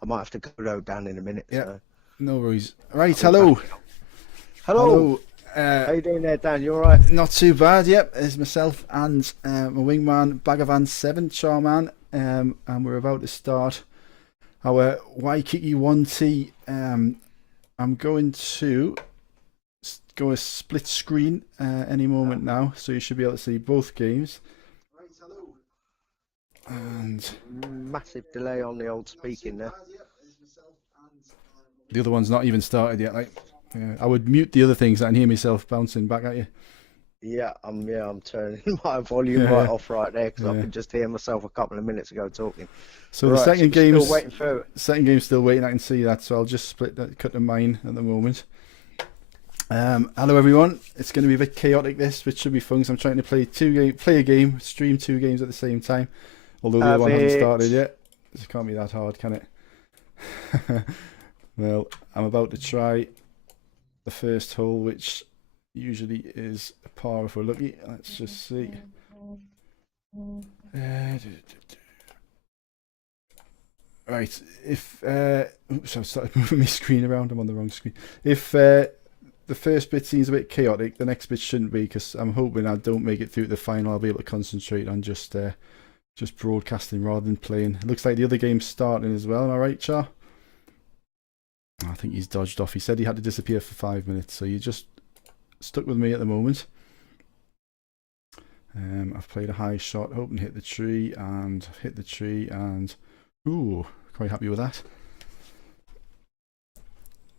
I might have to go though down in a minute. Yeah, So no worries. Right, I'll be hello. back. Hello. How you doing there, Dan? You all right? Not too bad, yep. It's myself and my wingman, Bagavan 7, Charman, and we're about to start our Waikiki 1T. I'm going to go a split screen any moment now, so you should be able to see both games. Right, hello. And Massive delay on the old speaking there. the other one's not even started yet. Like, I would mute the other things. I can hear myself bouncing back at you. Yeah, I'm turning my volume right off right there because I could just hear myself a couple of minutes ago talking. So right, the second game's still waiting for it. Second game's still waiting. I can see that, so I'll just split that, cut to mine at the moment. Hello everyone. It's going to be a bit chaotic this, which should be fun. So I'm trying to play a game, stream 2 games at the same time. Although the other one hasn't started yet. It can't be that hard, can it? Well, I'm about to try the first hole, which usually is a par if we're lucky. Let's just see. Right, if oops, I started moving my screen around. I'm on the wrong screen. If the first bit seems a bit chaotic, the next bit shouldn't be, because I'm hoping I don't make it through to the final. I'll be able to concentrate on just broadcasting rather than playing. It looks like the other game's starting as well. Am I right, Char? I think he's dodged off. He said he had to disappear for 5 minutes, so you're just stuck with me at the moment. I've played a high shot, hoping to hit the tree, and I've hit the tree, and ooh, quite happy with that.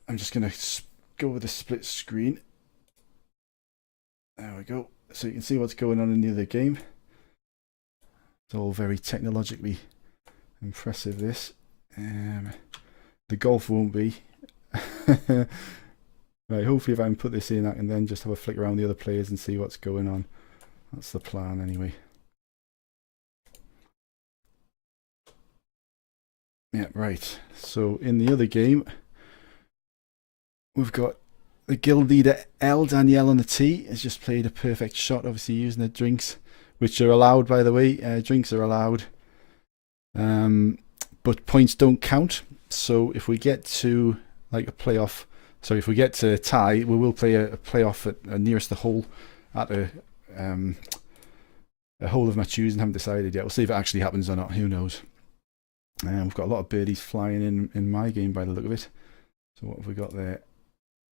I'm just going to go with the split screen. There we go. So you can see what's going on in the other game. It's all very technologically impressive, this. The golf won't be. Right, hopefully if I can put this in, I can then just have a flick around the other players and see what's going on. That's the plan anyway. Yeah, right. So in the other game, we've got the guild leader L, Danielle on the tee, has just played a perfect shot, obviously using the drinks, which are allowed, by the way. Drinks are allowed, but points don't count. So if we get to like a playoff, so if we get to a tie, we will play a playoff at nearest the hole at a hole of my choosing. Haven't decided yet. We'll see if it actually happens or not. Who knows? We've got a lot of birdies flying in my game by the look of it. So what have we got there?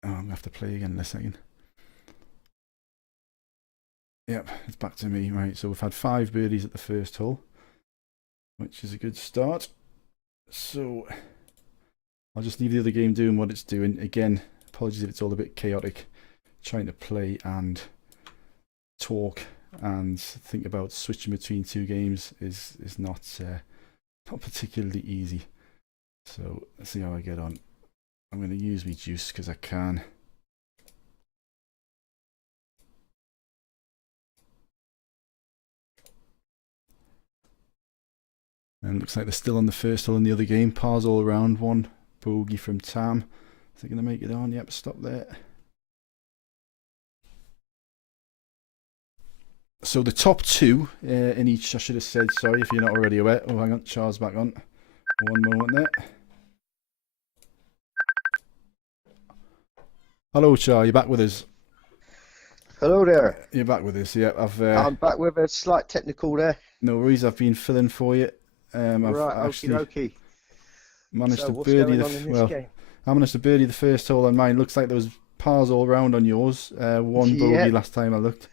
Oh, I'm gonna have to play again in a second. Yep, it's back to me. Right, so we've had 5 birdies at the first hole, which is a good start. So I'll just leave the other game doing what it's doing. Again, apologies if it's all a bit chaotic. Trying to play and talk and think about switching between 2 games is not particularly easy. So let's see how I get on. I'm going to use my juice because I can. And it looks like they're still on the first hole in the other game. Pars all around. 1 bogey from Tam. Is it going to make it on? Yep, stop there. So the top 2 in each, I should have said, sorry if you're not already aware. Oh, hang on, Charles back on. 1 moment there. Hello, Char, you're back with us. Hello there. You're back with us, yeah. I'm back with a slight technical there. No worries, I've been filling for you. I've right, actually managed so to what's birdie going on in this game? I managed to birdie the first hole on mine. Looks like there was pars all round on yours. 1 bogey last time I looked.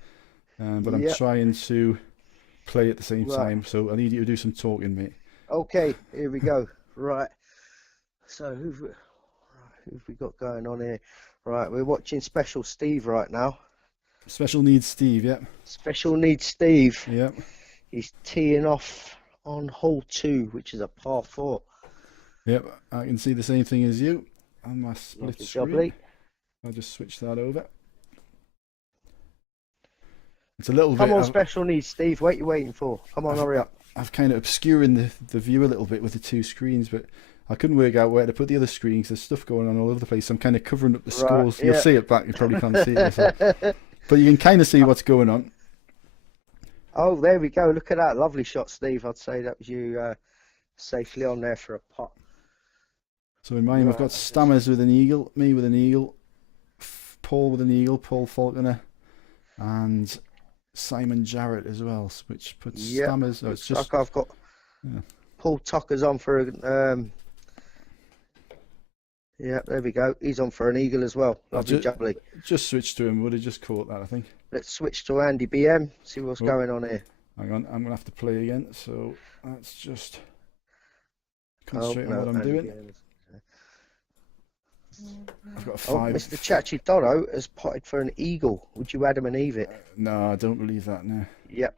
But I'm trying to play at the same time, so I need you to do some talking, mate. Okay, here we go. Right. So who've we got going on here? Right, we're watching Special Steve right now. Special Needs Steve, yep. Special Needs Steve. Yep. He's teeing off on hole 2, which is a par 4. Yep, I can see the same thing as you on my split screen. I'll just switch that over. It's a little bit. Come on, Special Needs Steve. What are you waiting for? Come on, hurry up. I've kind of obscuring the view a little bit with the 2 screens, but I couldn't work out where to put the other screens. There's stuff going on all over the place. I'm kind of covering up the scores. You'll see it back. You probably can't see it, but you can kind of see what's going on. Oh, there we go. Look at that lovely shot, Steve. I'd say that was you safely on there for a putt. So in mine, we've got Stammers with an eagle, me with an eagle, Paul with an eagle, Paul Falconer, and Simon Jarrett as well, which puts Stammers. Oh, it's just like I've got Paul Tucker's on for yeah, there we go. He's on for an eagle as well. Lovely jubbly. Just switched to him. Would have just caught that, I think. Let's switch to Andy BM. See what's going on here. Hang on, I'm gonna have to play again. So let's just concentrate on what I'm doing. I've got a 5. Mr. Chachi Dono has potted for an eagle. Would you Adam and Eve it? No, I don't believe that. No. Yep.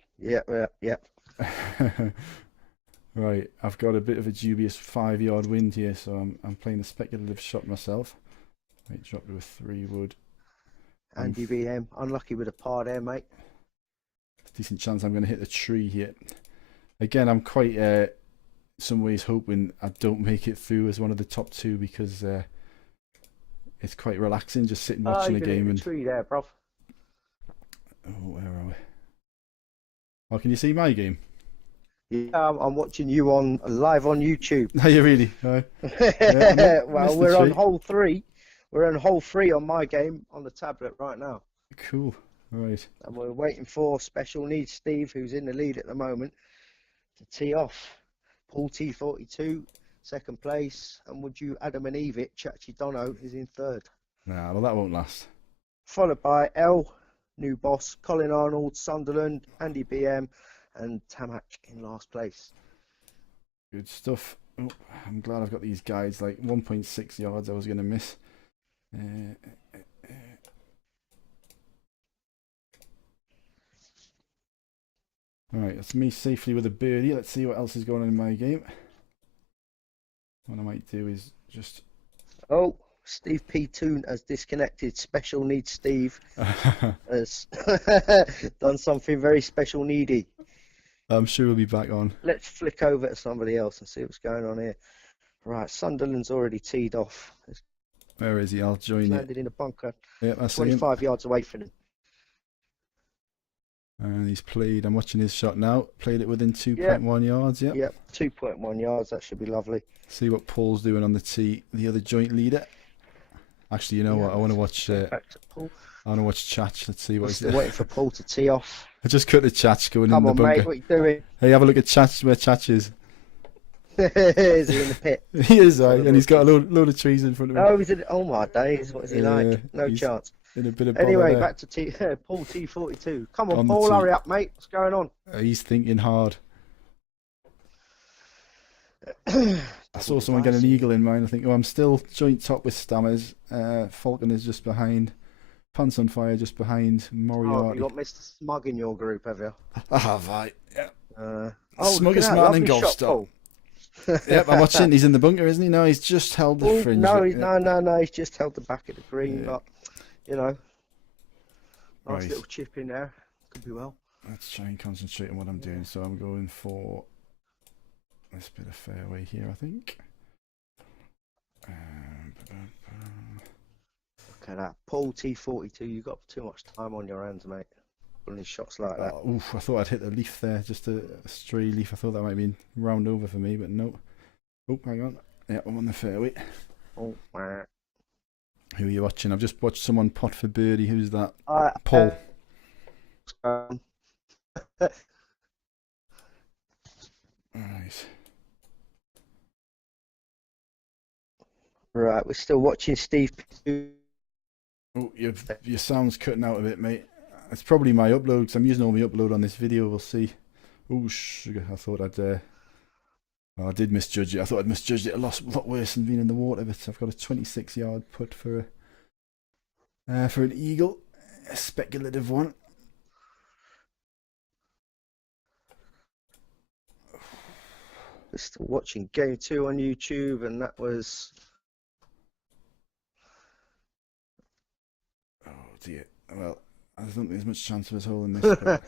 Right, I've got a bit of a dubious 5-yard wind here, so I'm playing a speculative shot myself. Right, drop to a 3 wood. Andy BM, unlucky with a par there, mate. Decent chance I'm going to hit the tree here. Again, I'm quite, some ways hoping I don't make it through as one of the top 2 because it's quite relaxing just sitting watching a game. And tree there, bruv. Oh, where are we? Oh, can you see my game? Yeah, I'm watching you live on YouTube. Are you really? Right. Well, we're on hole 3. We're on hole 3 on my game on the tablet right now. Cool. Right. And we're waiting for Special Needs Steve, who's in the lead at the moment, to tee off. Paul T42, second place. And would you Adam and Eve it? Chachi Dono is in 3rd. Nah, well, that won't last. Followed by L, new boss, Colin Arnold, Sunderland, Andy BM, and Tamak in last place. Good stuff. Oh, I'm glad I've got these guides. Like 1.6 yards I was going to miss. Alright, that's me safely with a birdie. Let's see what else is going on in my game. What I might do is just... Oh, Steve P. Toon has disconnected. Special Needs Steve has done something very special needy. I'm sure we'll be back on. Let's flick over to somebody else and see what's going on here. Right, Sunderland's already teed off. Where is he? I'll join you. Landed in a bunker. Yep, I see 25 yards away from him. And he's played. I'm watching his shot now. Played it within 2.1 yards. Yep. Yep, 2.1 yards. That should be lovely. See what Paul's doing on the tee. The other joint leader. Actually, you know what? I want to watch. Back to Paul. I want to watch Chach. Let's see what he's doing. Waiting for Paul to tee off. I just cut the Chach going in the bunker. Come on, mate. What are you doing? Hey, have a look at Chach. Where Chach is. Is he in the pit? He is, and he's got a load of trees in front of him. Oh, he's in. Oh my days! What is he like? No chance. In a bit of anyway, back to Paul T42. Come on, Paul, hurry up, mate. What's going on? He's thinking hard. I saw someone get an eagle in mine. I think, I'm still joint top with Stammers. Falcon is just behind. Pants on Fire just behind. Moriarty. You got Mr. Smug in your group, have you? I have, yeah. Smuggest man in Golfstar. Yep, I'm watching. He's in the bunker, isn't he? No, he's just held the fringe. No, he's just held the back of the green, but you know, nice little chip in there. Could be well. Let's try and concentrate on what I'm doing. So I'm going for this bit of fairway here, I think. Look at that, Paul T42. You've got too much time on your hands, mate. Pulling shots like that. Oof, I thought I'd hit the leaf there, just a stray leaf. I thought that might have been round over for me, but no. Oh, hang on. Yeah, I'm on the fairway. Oh, who are you watching? I've just watched someone pot for birdie. Who's that? Paul. Right. Right, we're still watching Steve. Oh, your sound's cutting out a bit, mate. It's probably my upload, 'cause I'm using all my upload on this video. We'll see. Oh, sugar. I thought I'd... well, I did misjudge it. I thought I'd misjudged it a lot worse than being in the water, but I've got a 26-yard putt for an eagle. A speculative one. We're still watching Game 2 on YouTube, and that was... Oh, dear. Well... I don't think there's much chance of us holding this.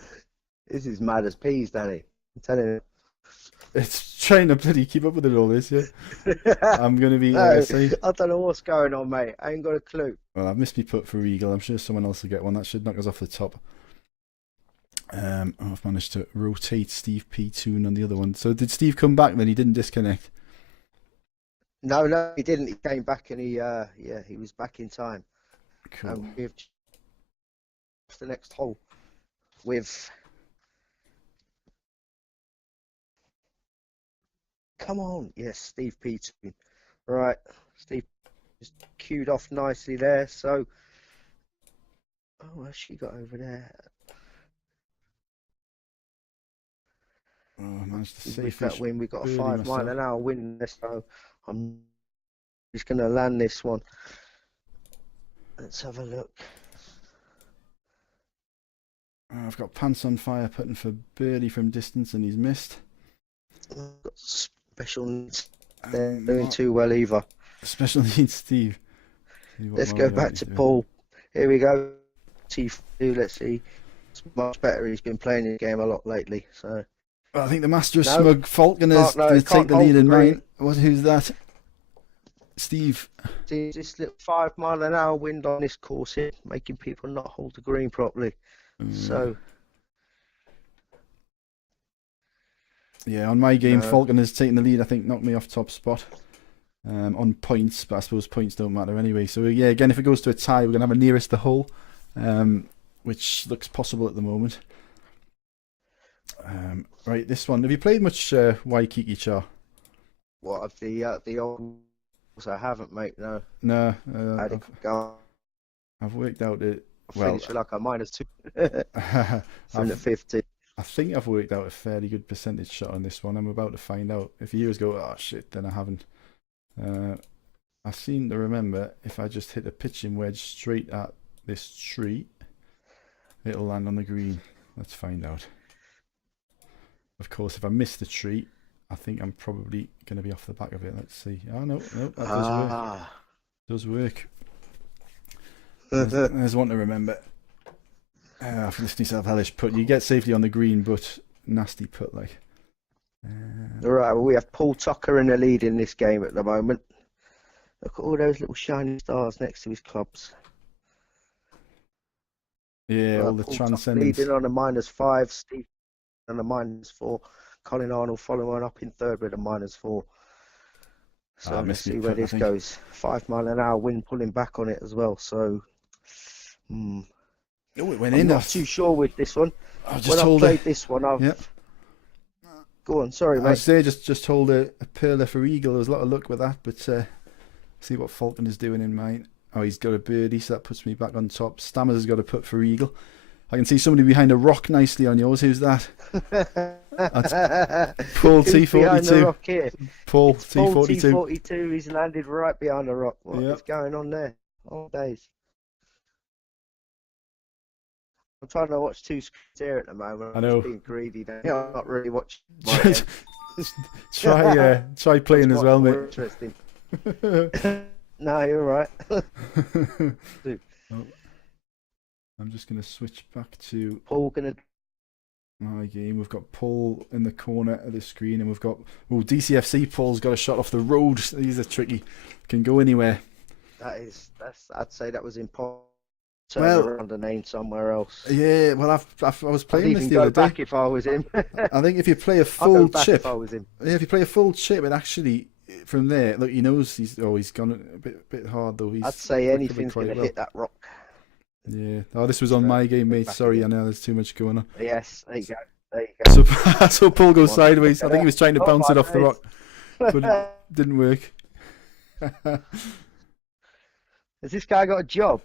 This is mad as peas, Danny. I'm telling you. It's trying to bloody keep up with it all this, yeah. I'm going to be... I don't know what's going on, mate. I ain't got a clue. Well, I've missed me putt for eagle. I'm sure someone else will get one. That should knock us off the top. I've managed to rotate Steve P. Toon on the other one. So did Steve come back then? He didn't disconnect? No, he didn't. He came back and he was back in time. Cool. And we've the next hole with. Come on, yes, Steve Peterson. Right, Steve just queued off nicely there. So, oh, what's she got over there? Oh, I managed to With that safe win, we got a birdie 5 mile myself. an hour win there. So, I'm just going to land this one. Let's have a look. I've got Pants on Fire putting for birdie from distance and he's missed. Got special needs. They're doing too well either. Special needs Steve. Let's go back to Paul. Here we go. T2, let's see. It's much better. He's been playing the game a lot lately. So Well, I think the master of smug Falconer's no, going to take the lead in green. mine. Who's that? Steve. See, this little 5 mile an hour wind on this course here, making people not hold the green properly. So yeah, on my game, Falconer's taking the lead. I think knocked me off top spot on points, but I suppose points don't matter anyway. So yeah, again, if it goes to a tie, we're going to have a nearest the hole, which looks possible at the moment. Right, this one. Have you played much Waikiki, Char? What of the old? I haven't, mate. No. No. I've worked out it. I finished with like a -2 from the 50. I think I've worked out a fairly good percentage shot on this one. I'm about to find out. If years go, oh shit, then I haven't. I seem to remember if I just hit a pitching wedge straight at this tree, it'll land on the green. Let's find out. Of course, if I miss the tree, I think I'm probably going to be off the back of it. Let's see. Oh, no, that does work. Does work. There's one to remember. I've listened to yourself, hellish putt. You get safely on the green, but nasty putt, like. All right, well, we have Paul Tucker in the lead in this game at the moment. Look at all those little shining stars next to his clubs. Yeah, all the Paul transcendence. Leading on a -5, Steve on a -4, Colin Arnold following up in third with a -4. So let's see where this goes. 5 mile an hour wind pulling back on it as well. So, Oh, it went I'm in. not too sure with this one. I just when told I played this one, I've. Go on, sorry, mate. I say just hold a perler for eagle. There was a lot of luck with that, but see what Falcon is doing in mine. Oh, he's got a birdie, so that puts me back on top. Stammers has got a putt for eagle. I can see somebody behind a rock nicely on yours. Who's that? That's Paul T42. Paul T42. Paul T42. He's landed right behind the rock. What is going on there? All days. I'm trying to watch two screens here at the moment. I know. I'm being greedy. I'm not really watching. Try playing as well, mate. Interesting. No, you're right. I'm just going to switch back to Paul. My game. We've got Paul in the corner of the screen, and we've got DCFC. Paul's got a shot off the road. These are tricky. Can go anywhere. I'd say that was impossible. Well, around a name somewhere else. Yeah, well, I was playing this the other other day. If I was him, I think if you play a full chip, if I was him. Yeah, if you play a full chip, it actually from there. Look, he knows he's gone a bit hard though. I'd say anything's going to hit that rock. Yeah. Oh, this was on my game, mate. Sorry, I know there's too much going on. Yes, there you go. There you go. So Paul goes sideways. I think he was trying to bounce it off the rock, but it didn't work. Has this guy got a job?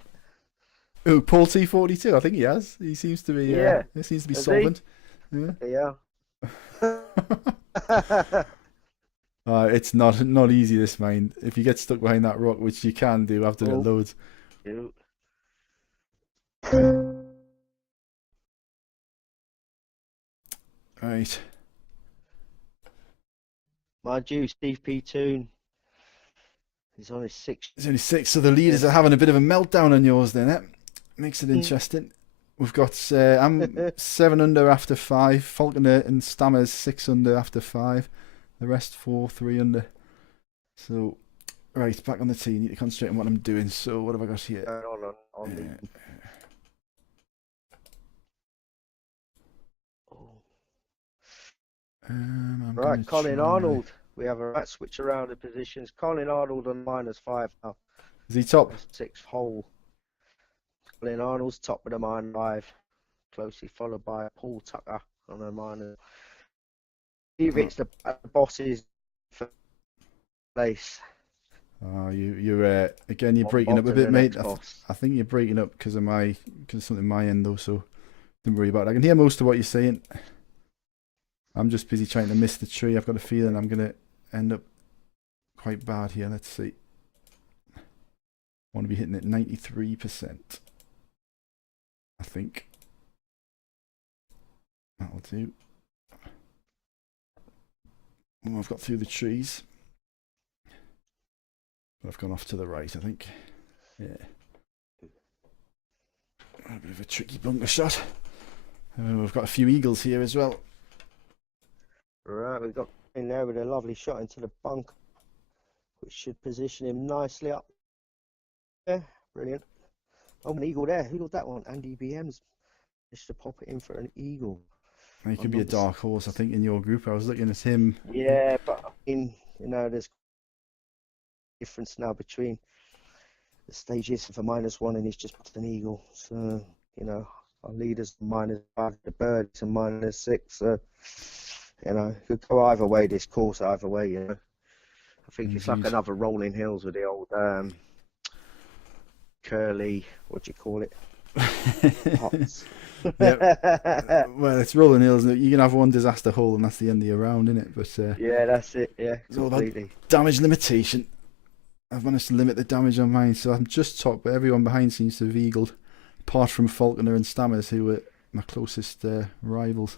Oh, Paul T42. I think he has. He seems to be. Yeah. He seems to be solvent. Yeah. It's not easy, this mine. If you get stuck behind that rock, which you can do, I've done it loads. Right. Mind you, Steve P. Toon. He's on his 6th. He's only 6, so the leaders are having a bit of a meltdown on yours then, eh? Makes it interesting. We've got I'm 7 under after 5. Falconer and Stammers 6 under after 5. The rest 4, 3 under. So, right, back on the tee. Need to concentrate on what I'm doing. So, what have I got here? Right, Colin Arnold We have a right switch around the positions. Colin Arnold on -5 now. Is he top? That's 6th hole. Colin Arnold's top with a -5. Closely followed by Paul Tucker on a minus. Steve, it's the bosses for place. You're again. You're breaking up a bit, mate. I think you're breaking up because of something my end though. So don't worry about it. I can hear most of what you're saying. I'm just busy trying to miss the tree. I've got a feeling I'm gonna end up quite bad here. Let's see. I want to be hitting it 93%. I think that'll do. Oh, I've got through the trees. I've gone off to the right, I think. Yeah. A bit of a tricky bunker shot. We've got a few eagles here as well. Right, we've got in there with a lovely shot into the bunker, which should position him nicely up. Yeah, brilliant. Oh, an eagle there. Who got that one? Andy BM's just to pop it in for an eagle. He could be a dark horse, I think, in your group. I was looking at him. Yeah, but there's difference now between the stages for -1 and he's just an eagle. So, our leaders -5, the birds and -6. So, it could go either way, this course, either way, I think it's like another rolling hills with the old curly, what do you call it? Pots. Yeah. Well, it's rolling hills. You can have one disaster hole and that's the end of your round, isn't it? But yeah, that's it. Yeah, it's all about damage limitation. I've managed to limit the damage on mine, so I'm just top, but everyone behind seems to have eagled, apart from Falconer and Stammers, who were my closest rivals.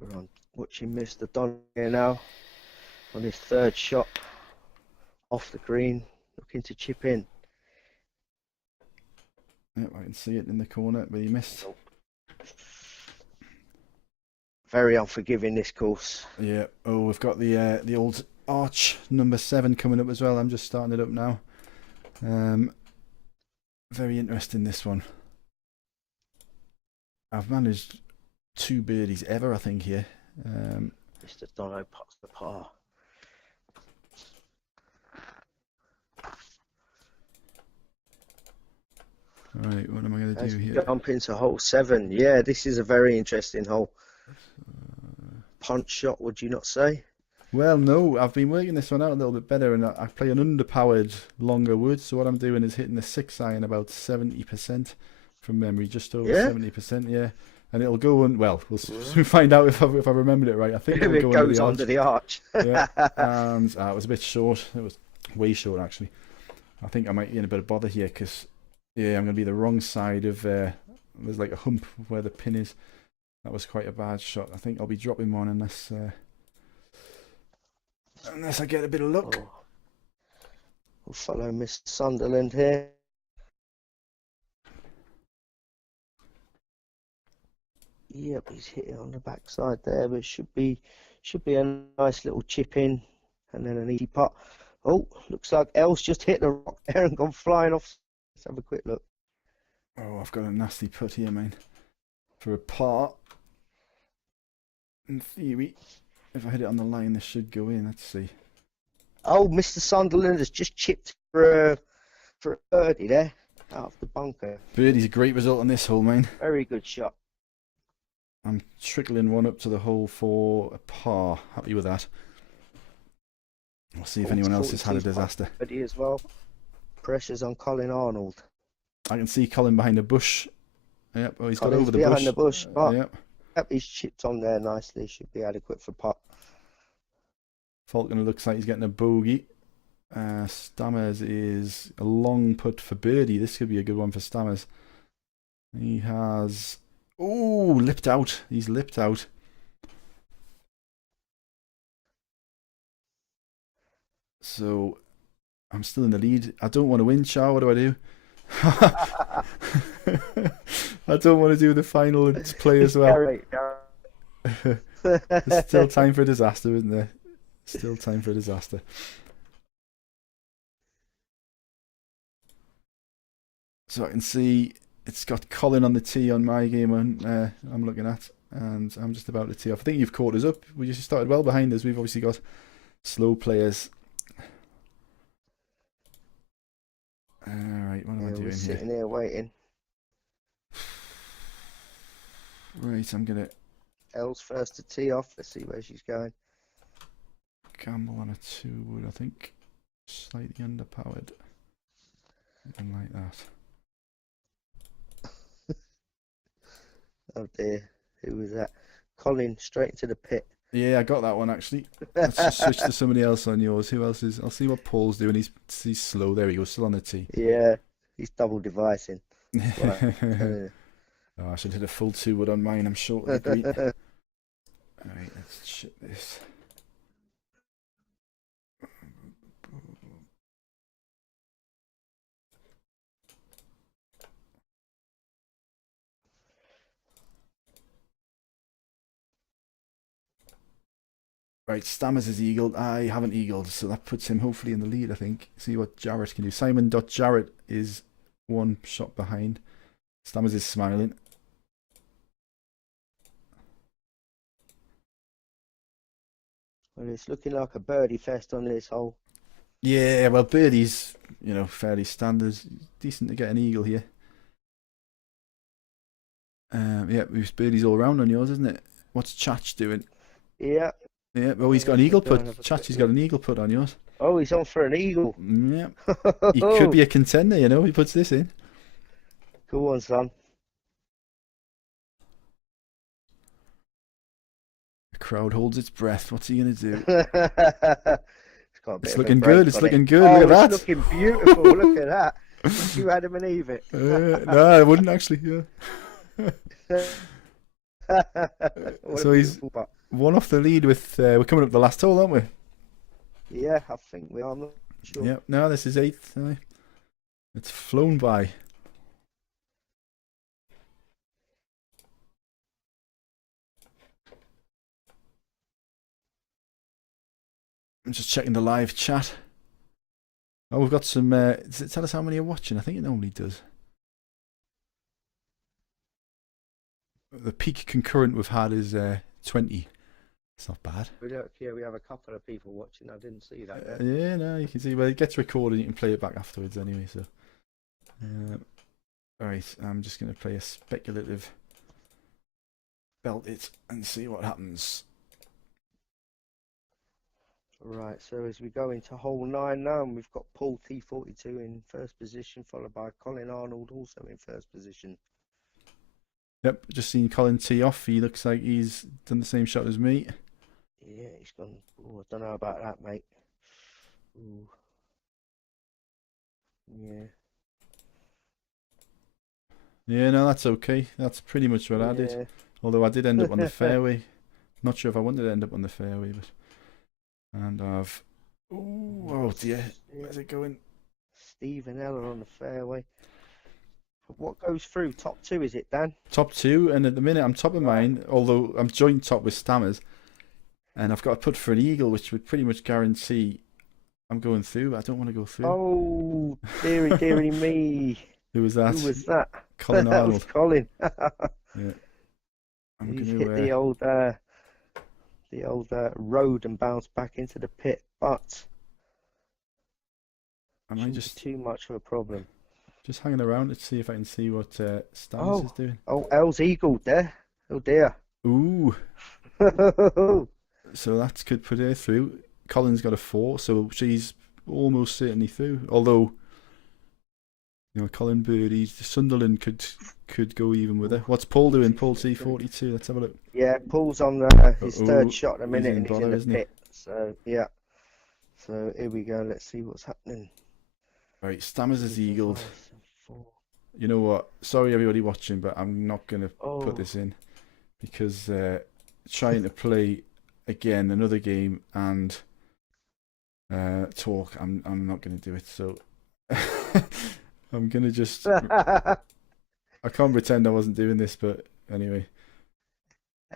We're on watching Mr. Don here now on his 3rd shot off the green, looking to chip in. Yep, I can see it in the corner, but he missed. Very unforgiving, this course. Yeah. Oh, we've got the old arch number 7 coming up as well. I'm just starting it up now. Very interesting, this one. I've managed 2 birdies ever, I think, here. Mr. Dono puts the par. Right, what am I going to do here? Jump into hole 7. Yeah, this is a very interesting hole. Punch shot, would you not say? Well, no, I've been working this one out a little bit better, and I play an underpowered longer wood. So what I'm doing is hitting the 6 iron about 70% from memory, just over 70%. Yeah, and it'll go on. Well, we'll soon find out if I remembered it right. I think it goes under the arch. Yeah, and it was a bit short. It was way short, actually. I think I might be in a bit of bother here because. Yeah, I'm going to be the wrong side of, there's like a hump where the pin is. That was quite a bad shot. I think I'll be dropping one unless I get a bit of luck. Oh. We'll follow Mr. Sunderland here. Yep, he's hitting on the backside there, but it should be a nice little chip in and then an easy putt. Oh, looks like El's just hit the rock there and gone flying off. Let's have a quick look. Oh, I've got a nasty putt here, man. For a par. In theory, if I hit it on the line, this should go in. Let's see. Oh, Mr. Sunderland has just chipped for a birdie there out of the bunker. Birdie's a great result on this hole, man. Very good shot. I'm trickling one up to the hole for a par. Happy with that. We'll see if anyone else has had a disaster. Birdie as well. Pressure's on Colin Arnold. I can see Colin behind a bush. Yep, oh, he's Colin's got over the behind the bush. Oh, yep. He's chipped on there nicely. Should be adequate for putt. Falconer looks like he's getting a bogey. Stammers is a long putt for birdie. This could be a good one for Stammers. He has... Oh, lipped out. He's lipped out. So... I'm still in the lead. I don't want to win, Char. What do I do? I don't want to do the final and play as well. There's still time for a disaster, isn't there? Still time for a disaster. So I can see it's got Colin on the tee on my game I'm looking at. and I'm just about to tee off. I think you've caught us up. We just started well behind us. We've obviously got slow players. Alright, what am I doing we're here? sitting here waiting. Right, I'm going to Elle's first to tee off. Let's see where she's going. gamble on a 2-wood, I think. Slightly underpowered. Something like that. Oh dear, who was that? Colin, straight into the pit. Yeah, I got that one actually. Let's just switch to somebody else on yours. Who else is? I'll see what Paul's doing. He's slow. There we go. Still on the tee. Yeah, he's double devising. Oh, I should hit a full 2-wood on mine. I'm short of the green. Alright, let's chip this. Right, Stammers is eagled. I haven't eagled, so that puts him hopefully in the lead, I think. See what Jarrett can do. Simon.Jarrett is one shot behind. Stammers is smiling. Well, it's looking like a birdie fest on this hole. Yeah, well, birdie's, fairly standard. Decent to get an eagle here. Yeah, we've birdies all round on yours, isn't it? What's Chach doing? Yeah. Yeah, well, he's got an eagle put. Chachi's got an eagle put on yours. Oh, he's on for an eagle. Yeah. He could be a contender, he puts this in. Go on, son. The crowd holds its breath. What's he going to do? It's looking good. It's looking good. Oh, look at that. It's looking beautiful. Look at that. Would you Adam and Eve it? No, I wouldn't actually. Yeah. So he's one off the lead with. We're coming up the last hole, aren't we? Yeah, I think we are. I'm not sure. Yeah. No, this is 8th. It's flown by. I'm just checking the live chat. Oh, we've got some. Does it tell us how many are watching? I think it normally does. The peak concurrent we've had is 20. It's not bad. We have a couple of people watching. I didn't see that yet. Yeah, no, you can see. Well, it gets recorded. You can play it back afterwards anyway. So, all right. I'm just going to play a speculative belt it and see what happens. Right. So as we go into hole 9 now, and we've got Paul T42 in first position, followed by Colin Arnold also in first position. Yep, just seen Colin tee off. He looks like he's done the same shot as me. Yeah, he's gone. Oh, I don't know about that, mate. Ooh. Yeah. Yeah, no, that's okay. That's pretty much what I did. Although I did end up on the fairway. Not sure if I wanted to end up on the fairway, but. And I've. Ooh, oh dear. Where's it going? Stephen Eller on the fairway. What goes through? Top 2, is it, Dan? Top 2, and at the minute I'm top of mine, although I'm joint top with Stammers. And I've got to put for an eagle, which would pretty much guarantee I'm going through. I don't want to go through. Oh, dearie me. Who was that? Who was that? Colin That Arnold. was Colin. Yeah. He's hit the old road and bounced back into the pit, but Am I just too much of a problem. Just hanging around to see if I can see what Stammers is doing. Oh, Elle's eagled there. Oh dear. Ooh. So that could put her through. Colin's got a 4, so she's almost certainly through. Although, Colin birdies, Sunderland could go even with her. What's Paul doing? Paul T42. Let's have a look. Yeah, Paul's on his third shot in a minute, and he's in the pit. So yeah. So here we go. Let's see what's happening. Right, Stammers is eagled. You know what? Sorry everybody watching, but I'm not going to put this in because trying to play again another game and talk, I'm not going to do it. So I'm going to just. I can't pretend I wasn't doing this, but anyway.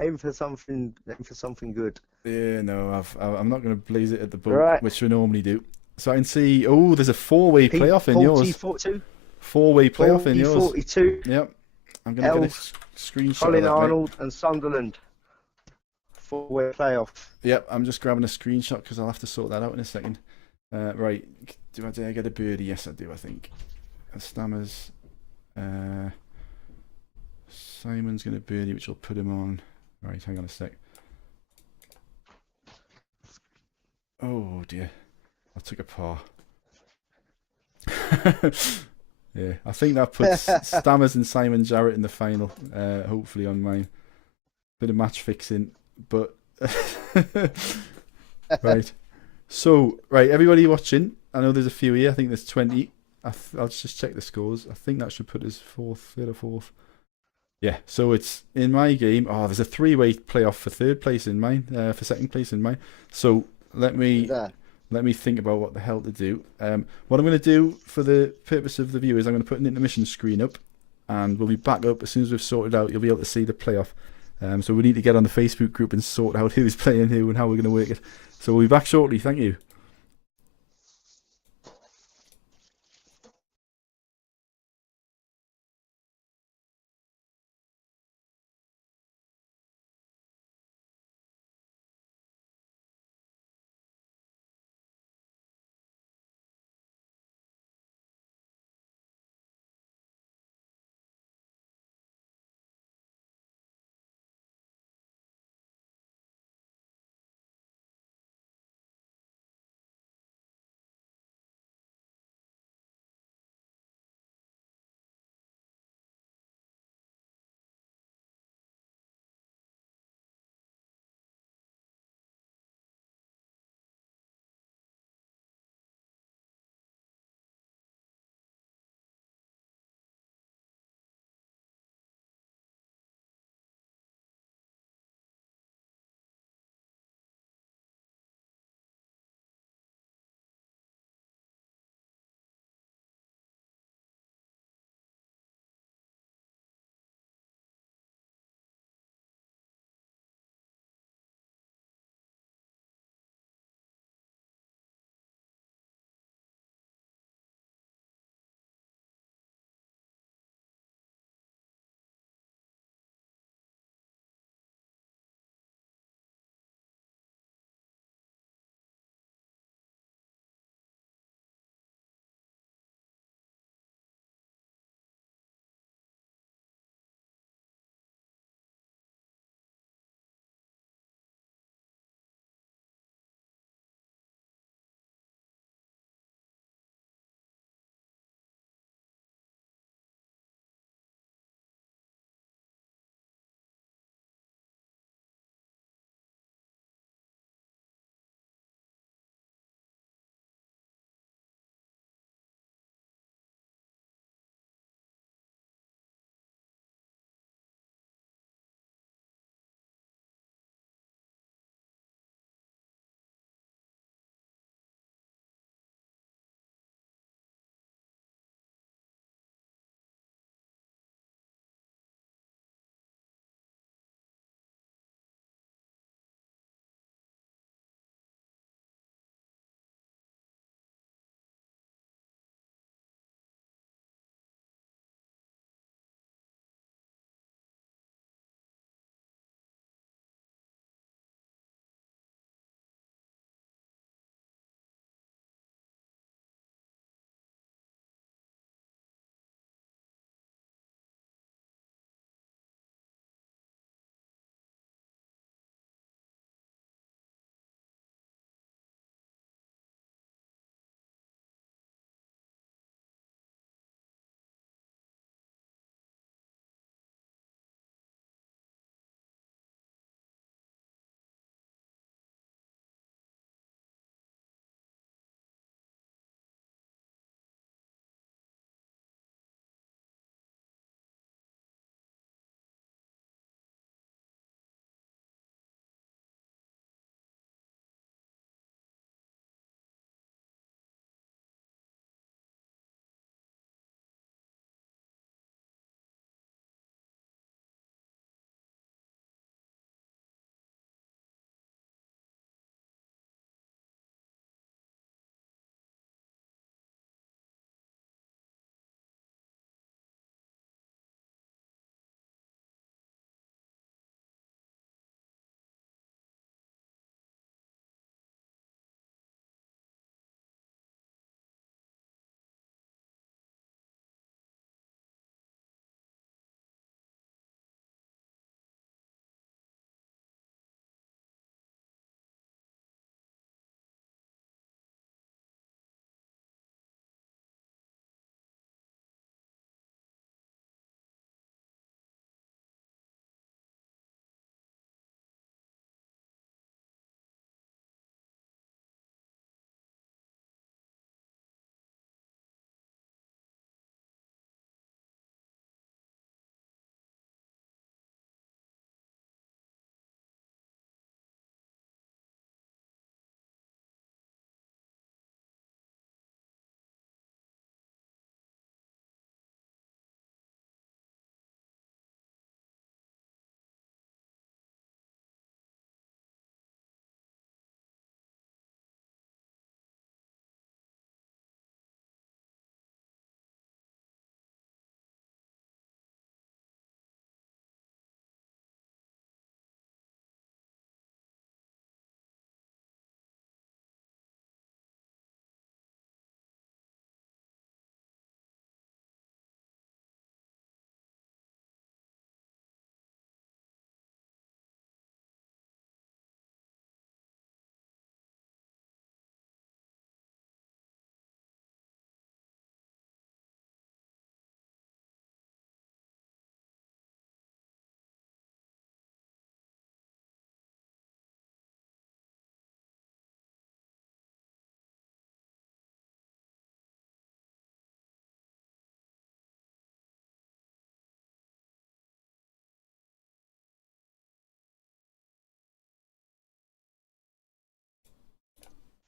Aim for something good. Yeah, no, I'm not going to blaze it at the boat, which we normally do. So I can see. Oh, there's a 4-way playoff in yours. 42. 4-way playoff in yours. 42. Yep. I'm going to get screenshot of Colin that, mate. Arnold and Sunderland. 4-way playoff. Yep, I'm just grabbing a screenshot because I'll have to sort that out in a second. Right, do I dare get a birdie? Yes, I do, I think. Stammers. Simon's going to birdie, which will put him on. Right, hang on a sec. Oh, dear. I took a par. Yeah, I think that puts Stammers and Simon Jarrett in the final, hopefully on mine. Bit of match fixing, but... Right. So, right, everybody watching, I know there's a few here. I think there's 20. I'll just check the scores. I think that should put us third or fourth. Yeah, so it's in my game. Oh, there's a 3-way playoff for third place in mine, for second place in mine. So let me think about what the hell to do. What I'm going to do for the purpose of the viewers, I'm going to put an intermission screen up, and we'll be back up as soon as we've sorted out. You'll be able to see the playoff. So we need to get on the Facebook group and sort out who's playing who and how we're going to work it. So we'll be back shortly. Thank you.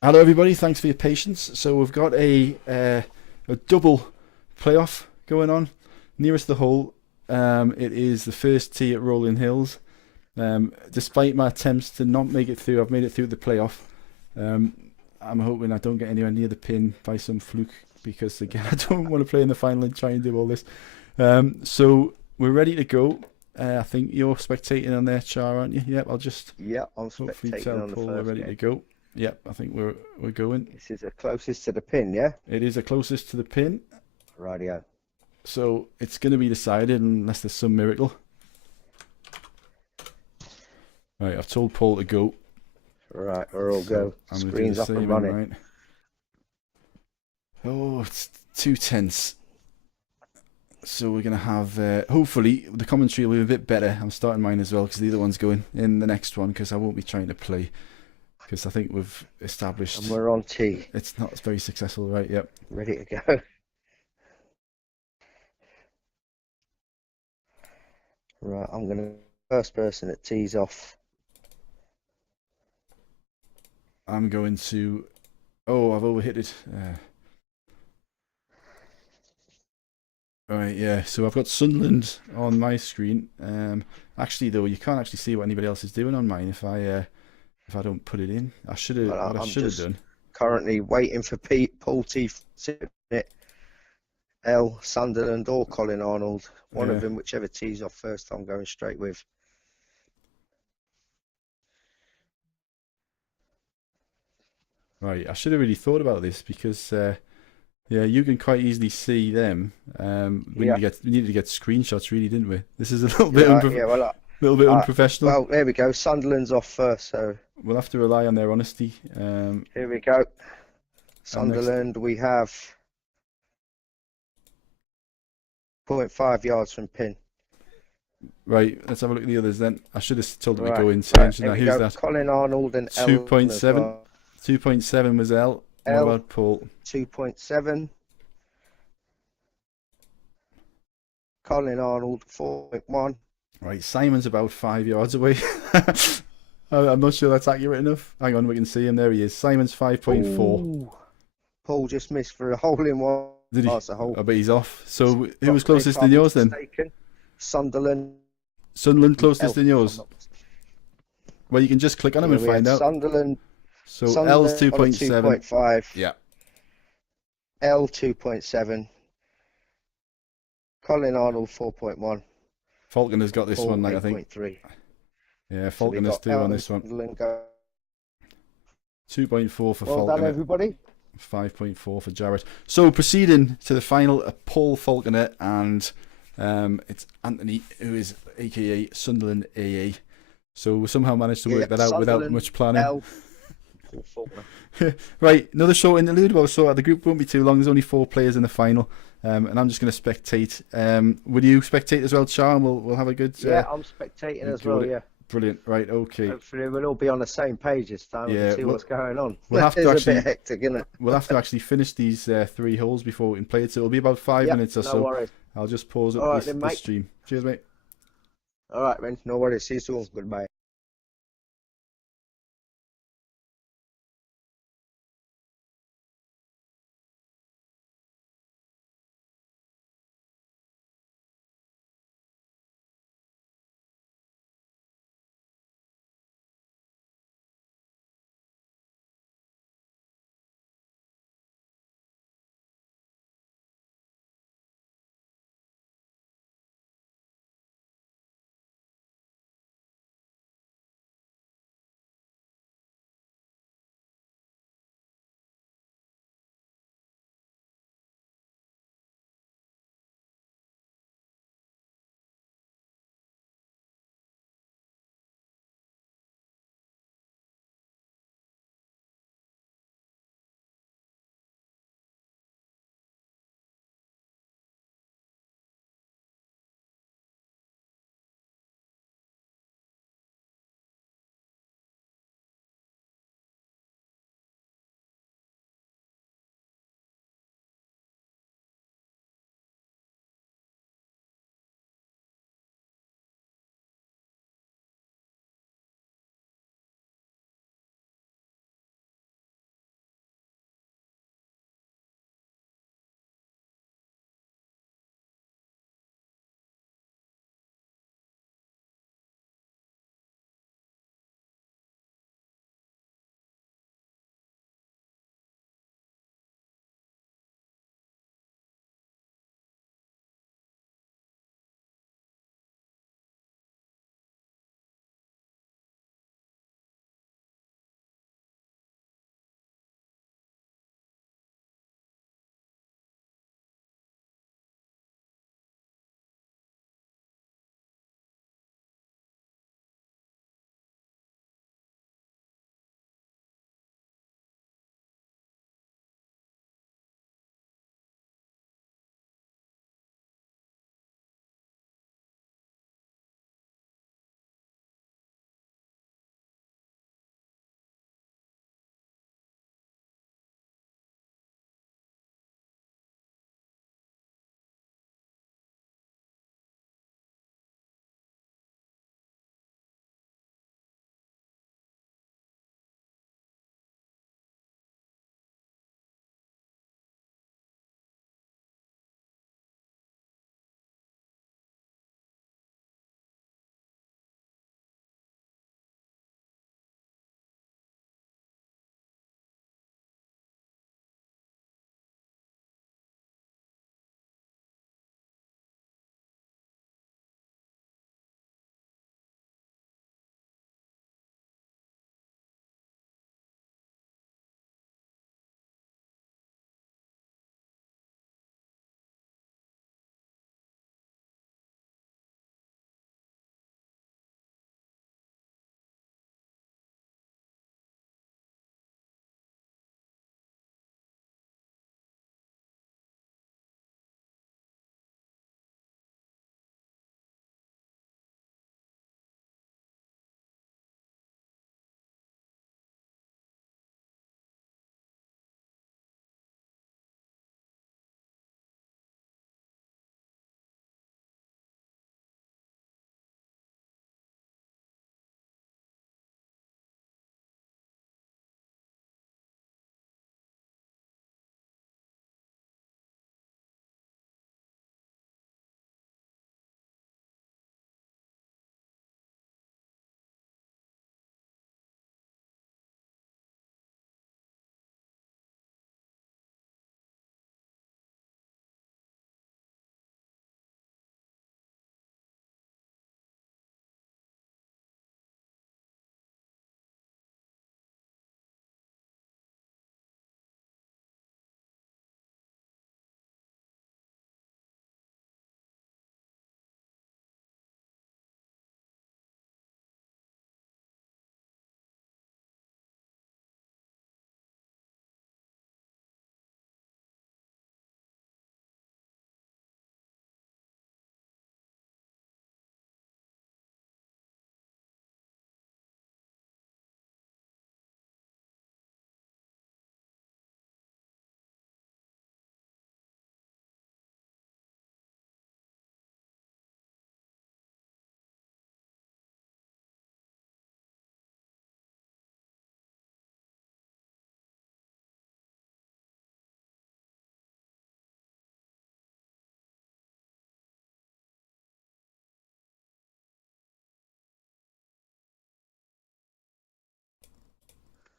Hello, everybody. Thanks for your patience. So we've got a double playoff going on. Nearest the hole, it is the first tee at Rolling Hills. Despite my attempts to not make it through, I've made it through the playoff. I'm hoping I don't get anywhere near the pin by some fluke, because again, I don't want to play in the final and try and do all this. So we're ready to go. I think you're spectating on there, Char, aren't you? Yep. I'll just I'm hopefully spectating tell on the Paul we're first ready game. to go. Yep. I think we're going. This is the closest to the pin, yeah? It is the closest to the pin. Radio. So it's going to be decided unless there's some miracle. Right, I've told Paul to go. Right, we're all go. I'm going to do Screen's the up and same, running. right? Oh, it's too tense. So we're going to have, hopefully, the commentary will be a bit better. I'm starting mine as well, because the other one's going in the next one, because I won't be trying to play. Because I think we've established... And we're on tee. It's not very successful, right? Yep. Ready to go. Right, I'm going to... First person that tees off. I'm going to... Oh, I've overhit it. Right, yeah. So I've got Sunderland on my screen. Actually, though, you can't actually see what anybody else is doing on mine if I don't put it in. I should have. Well, What I should have done. Currently waiting for Paul T. L. Sunderland or Colin Arnold. One of them, whichever tees off first, I'm going straight with. Right, I should have really thought about this, because yeah, you can quite easily see them. We needed to get screenshots, really, didn't we? This is a little bit unprofessional. Well, there we go. Sunderland's off first, so we'll have to rely on their honesty. Here we go. Sunderland, we have 0.5 yards from pin. Right, let's have a look at the others then. I should have told them to go in. Right, Who's that? Colin Arnold and 2.7. Well. 2.7 was L. What about Paul? 2.7. Colin Arnold 4.1. Right, Simon's about 5 yards away. I'm not sure that's accurate enough. Hang on, we can see him. There he is. Simon's 5.4. Paul just missed for a hole in one. Did he? I bet he's off. So who was closest than yours then? Sunderland. Sunderland closest than yours? Well, you can just click on him and find out. Sunderland. So L's 2.7. 2.5. Yeah. L 2.7. Colin Arnold 4.1. Falcon has got this one, like, I think. 8.3. Yeah, Falcon has 2 on this one. 2.4 for Falcon. Well done, everybody. 5.4 for Jarrett. So proceeding to the final, Paul Falconer and it's Anthony, who is aka Sunderland AA. So we somehow managed to work that out without much planning. Right, another short interlude. Well, so the group won't be too long. There's only 4 players in the final, and I'm just going to spectate. Will you spectate as well, Char? We'll have a good. Yeah, I'm spectating as well. Yeah. Brilliant. Right. Okay. Hopefully we'll all be on the same page this time. Yeah, and see what's going on. We'll have to actually. A bit hectic, isn't it? We'll have to actually finish these 3 holes before we can play it. So it'll be about 5 minutes or so. No worries. I'll just pause up this stream. Cheers, mate. All right, man. No worries. See you soon. Goodbye.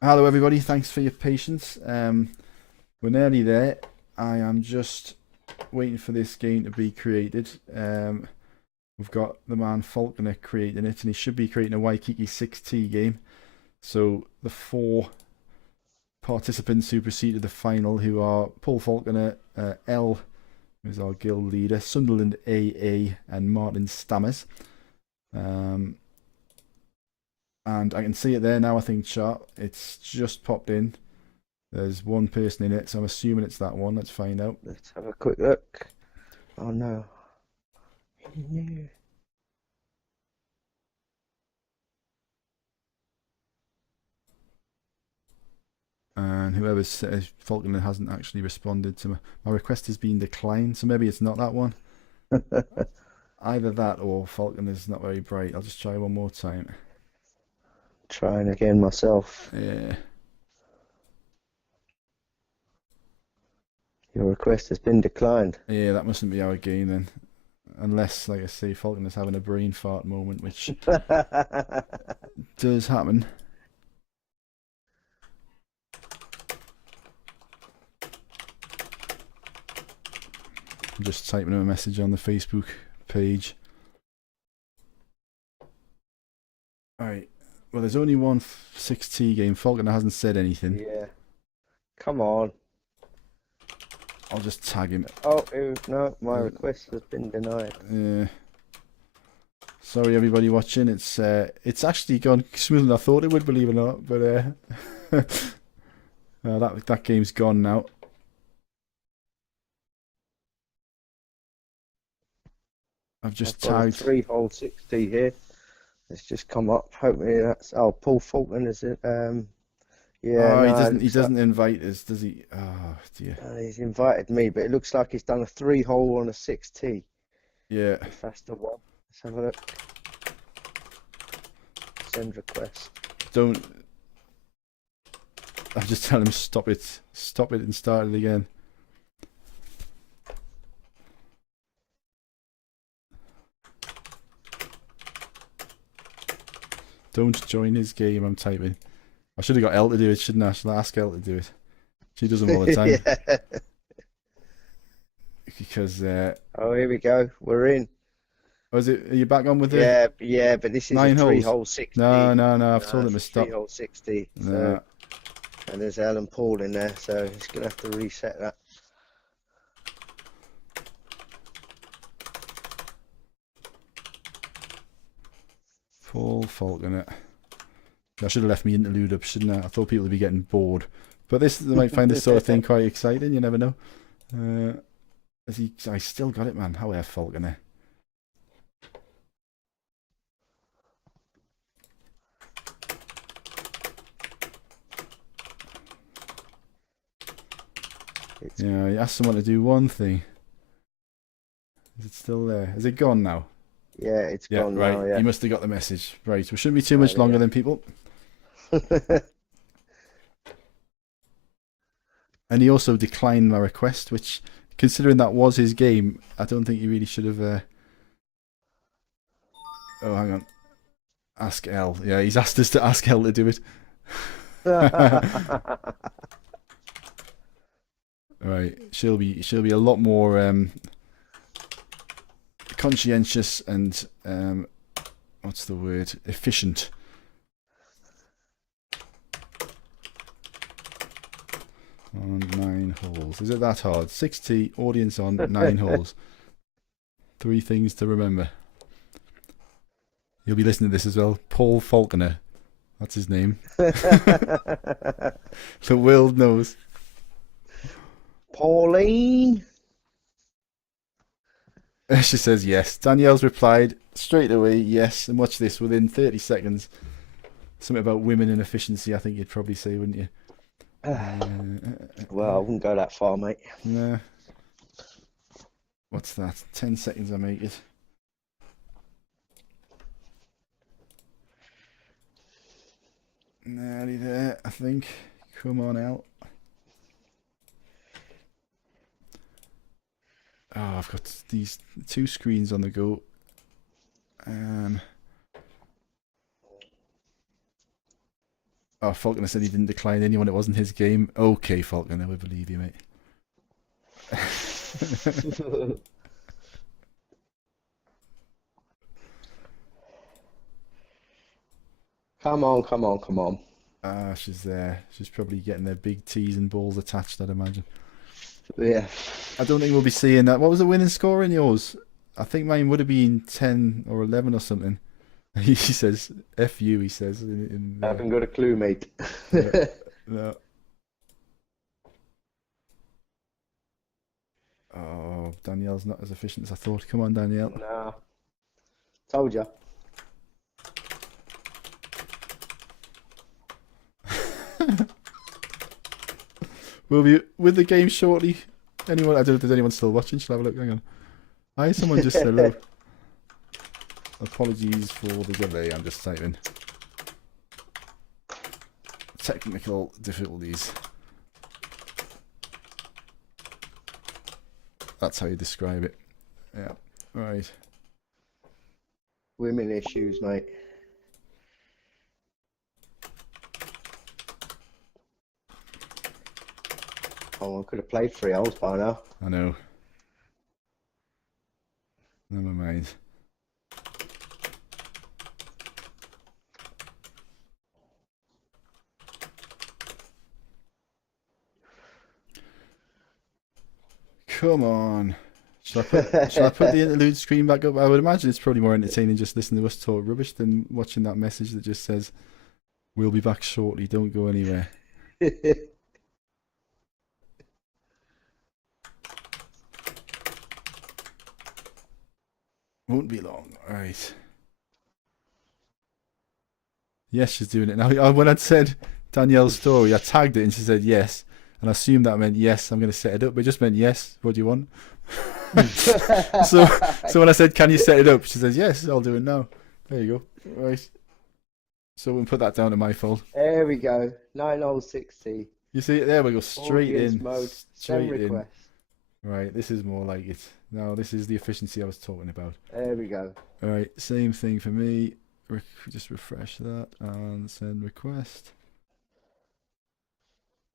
Hello, everybody. Thanks for your patience. We're nearly there. I am just waiting for this game to be created. We've got the man Falconer creating it, and he should be creating a Waikiki 6T game. So the 4 participants who proceed to the final, who are Paul Falconer, L, who's our guild leader, Sunderland AA, and Martin Stammers. And I can see it there now, I think, chat. It's just popped in. There's one person in it, so I'm assuming it's that one. Let's find out. Let's have a quick look. Oh no. And whoever says Falconer hasn't actually responded to my request has been declined, so maybe it's not that one. Either that or Falconer's not very bright. I'll just try one more time. Trying again myself. Yeah. Your request has been declined. Yeah, that mustn't be our game then. Unless, like I say, Falconer's having a brain fart moment, which does happen. I'm just typing him a message on the Facebook page. Alright. Well, there's only one 6T game. Falconer hasn't said anything. Yeah. Come on. I'll just tag him. Oh, no, my request has been denied. Yeah. Sorry, everybody watching. It's actually gone smoother than I thought it would, believe it or not. But that game's gone now. I've just tagged 3-hole 60 here. It's just come up. Hopefully that's Paul Fulton is it? Yeah. Oh, he doesn't invite us, does he? Oh dear. He's invited me, but it looks like he's done a 3-hole on a 6T. Yeah. If that's the one. Let's have a look. Send request. Don't. I'll just tell him stop it and start it again. Don't join his game, I'm typing. I should have got Elle to do it, shouldn't I? Should I ask Elle to do it? She does them all the time. Yeah. Because oh, here we go. We're in. Was it? Are you back on with it? Yeah, but this is 9 a holes. 3-hole 60. No. I've told him to stop. 3-hole 60. So, No. and there's Alan Paul in there, so he's gonna have to reset that. Paul Falconer. I should have left me interlude up, shouldn't I? I thought people would be getting bored. But they might find this sort of thing quite exciting, you never know. I still got it, man. How are Falconer? Yeah, he asked someone to do one thing. Is it still there? Is it gone now? Yeah, it's gone right. now, yeah. You must have got the message. Right, we shouldn't be too much longer than people. And he also declined my request, which, considering that was his game, I don't think he really should have... Oh, hang on. Ask Elle. Yeah, he's asked us to ask Elle to do it. Right, she'll be a lot more conscientious and what's the word? Efficient. On 9 holes. Is it that hard? 6T, audience on 9 holes. 3 things to remember. You'll be listening to this as well. Paul Falconer. That's his name. The world knows. Pauline. She says yes. Danielle's replied straight away yes. And watch this, within 30 seconds. Something about women and efficiency, I think you'd probably say, wouldn't you? Well, I wouldn't go that far, mate. No. What's that? 10 seconds I make it. Nearly there, I think. Come on out. Oh, I've got these 2 screens on the go. Oh, Falconer said he didn't decline anyone. It wasn't his game. Okay, Falconer, we believe you, mate. Come on, come on, come on. Ah, she's there. She's probably getting their big T's and balls attached, I'd imagine. Yeah. I don't think we'll be seeing that. What was the winning score in yours? I think mine would have been 10 or 11 or something. He says, F you, he says. I haven't got a clue, mate. No. Oh, Danielle's not as efficient as I thought. Come on, Danielle. Nah. Told ya. We'll be with the game shortly. Anyone? I don't know if there's anyone still watching. Shall I have a look? Hang on. Hi, someone just said hello. Apologies for the delay. I'm just typing. Technical difficulties. That's how you describe it. Yeah. Right. Women issues, mate. Oh, I could have played 3 holes by now. I know. Never mind. Come on. Shall I put the interlude screen back up? I would imagine it's probably more entertaining just listening to us talk rubbish than watching that message that just says, "We'll be back shortly, don't go anywhere." Won't be long. All right. Yes, she's doing it now. When I'd said Danielle's story, I tagged it and she said yes. And I assumed that meant yes, I'm going to set it up. But it just meant yes, what do you want? so when I said, can you set it up? She says, yes, I'll do it now. There you go. Right. So we'll put that down to my fault. There we go. 9-hole-60. You see, there we go. Straight Audience in. mode. Send Straight in. request. Right, this is more like it. Now, this is the efficiency I was talking about. There we go. All right, same thing for me. Just refresh that and send request.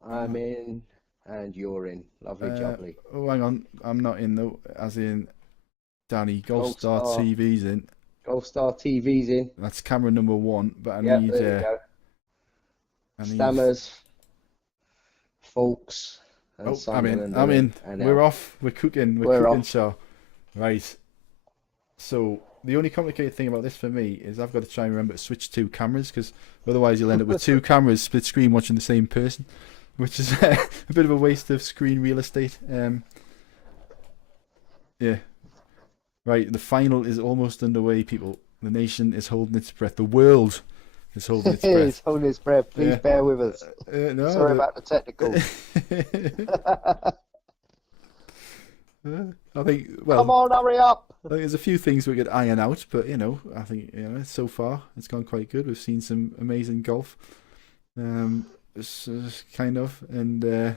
I'm in and you're in. Lovely jubbly. Oh, hang on. I'm not in though. As in, Danny, Golfstar Golfstar. TV's in. Golfstar TV's in. That's camera number 1. But I Yep, need. there we go. I need. Stammers. Folks. And Oh, Simon I'm in. and I'm in. and We're Al. off. We're cooking. We're cooking, off. show. Right. So the only complicated thing about this for me is I've got to try and remember to switch 2 cameras because otherwise you'll end up with 2 cameras split screen watching the same person, which is a bit of a waste of screen real estate. Yeah. Right. The final is almost underway, people. The nation is holding its breath. The world is holding its breath. He's holding his breath. Please bear with us. No, Sorry about the technical. I think, well, Come on, hurry up. I think there's a few things we could iron out, but I think so far it's gone quite good. We've seen some amazing golf, kind of, and oh,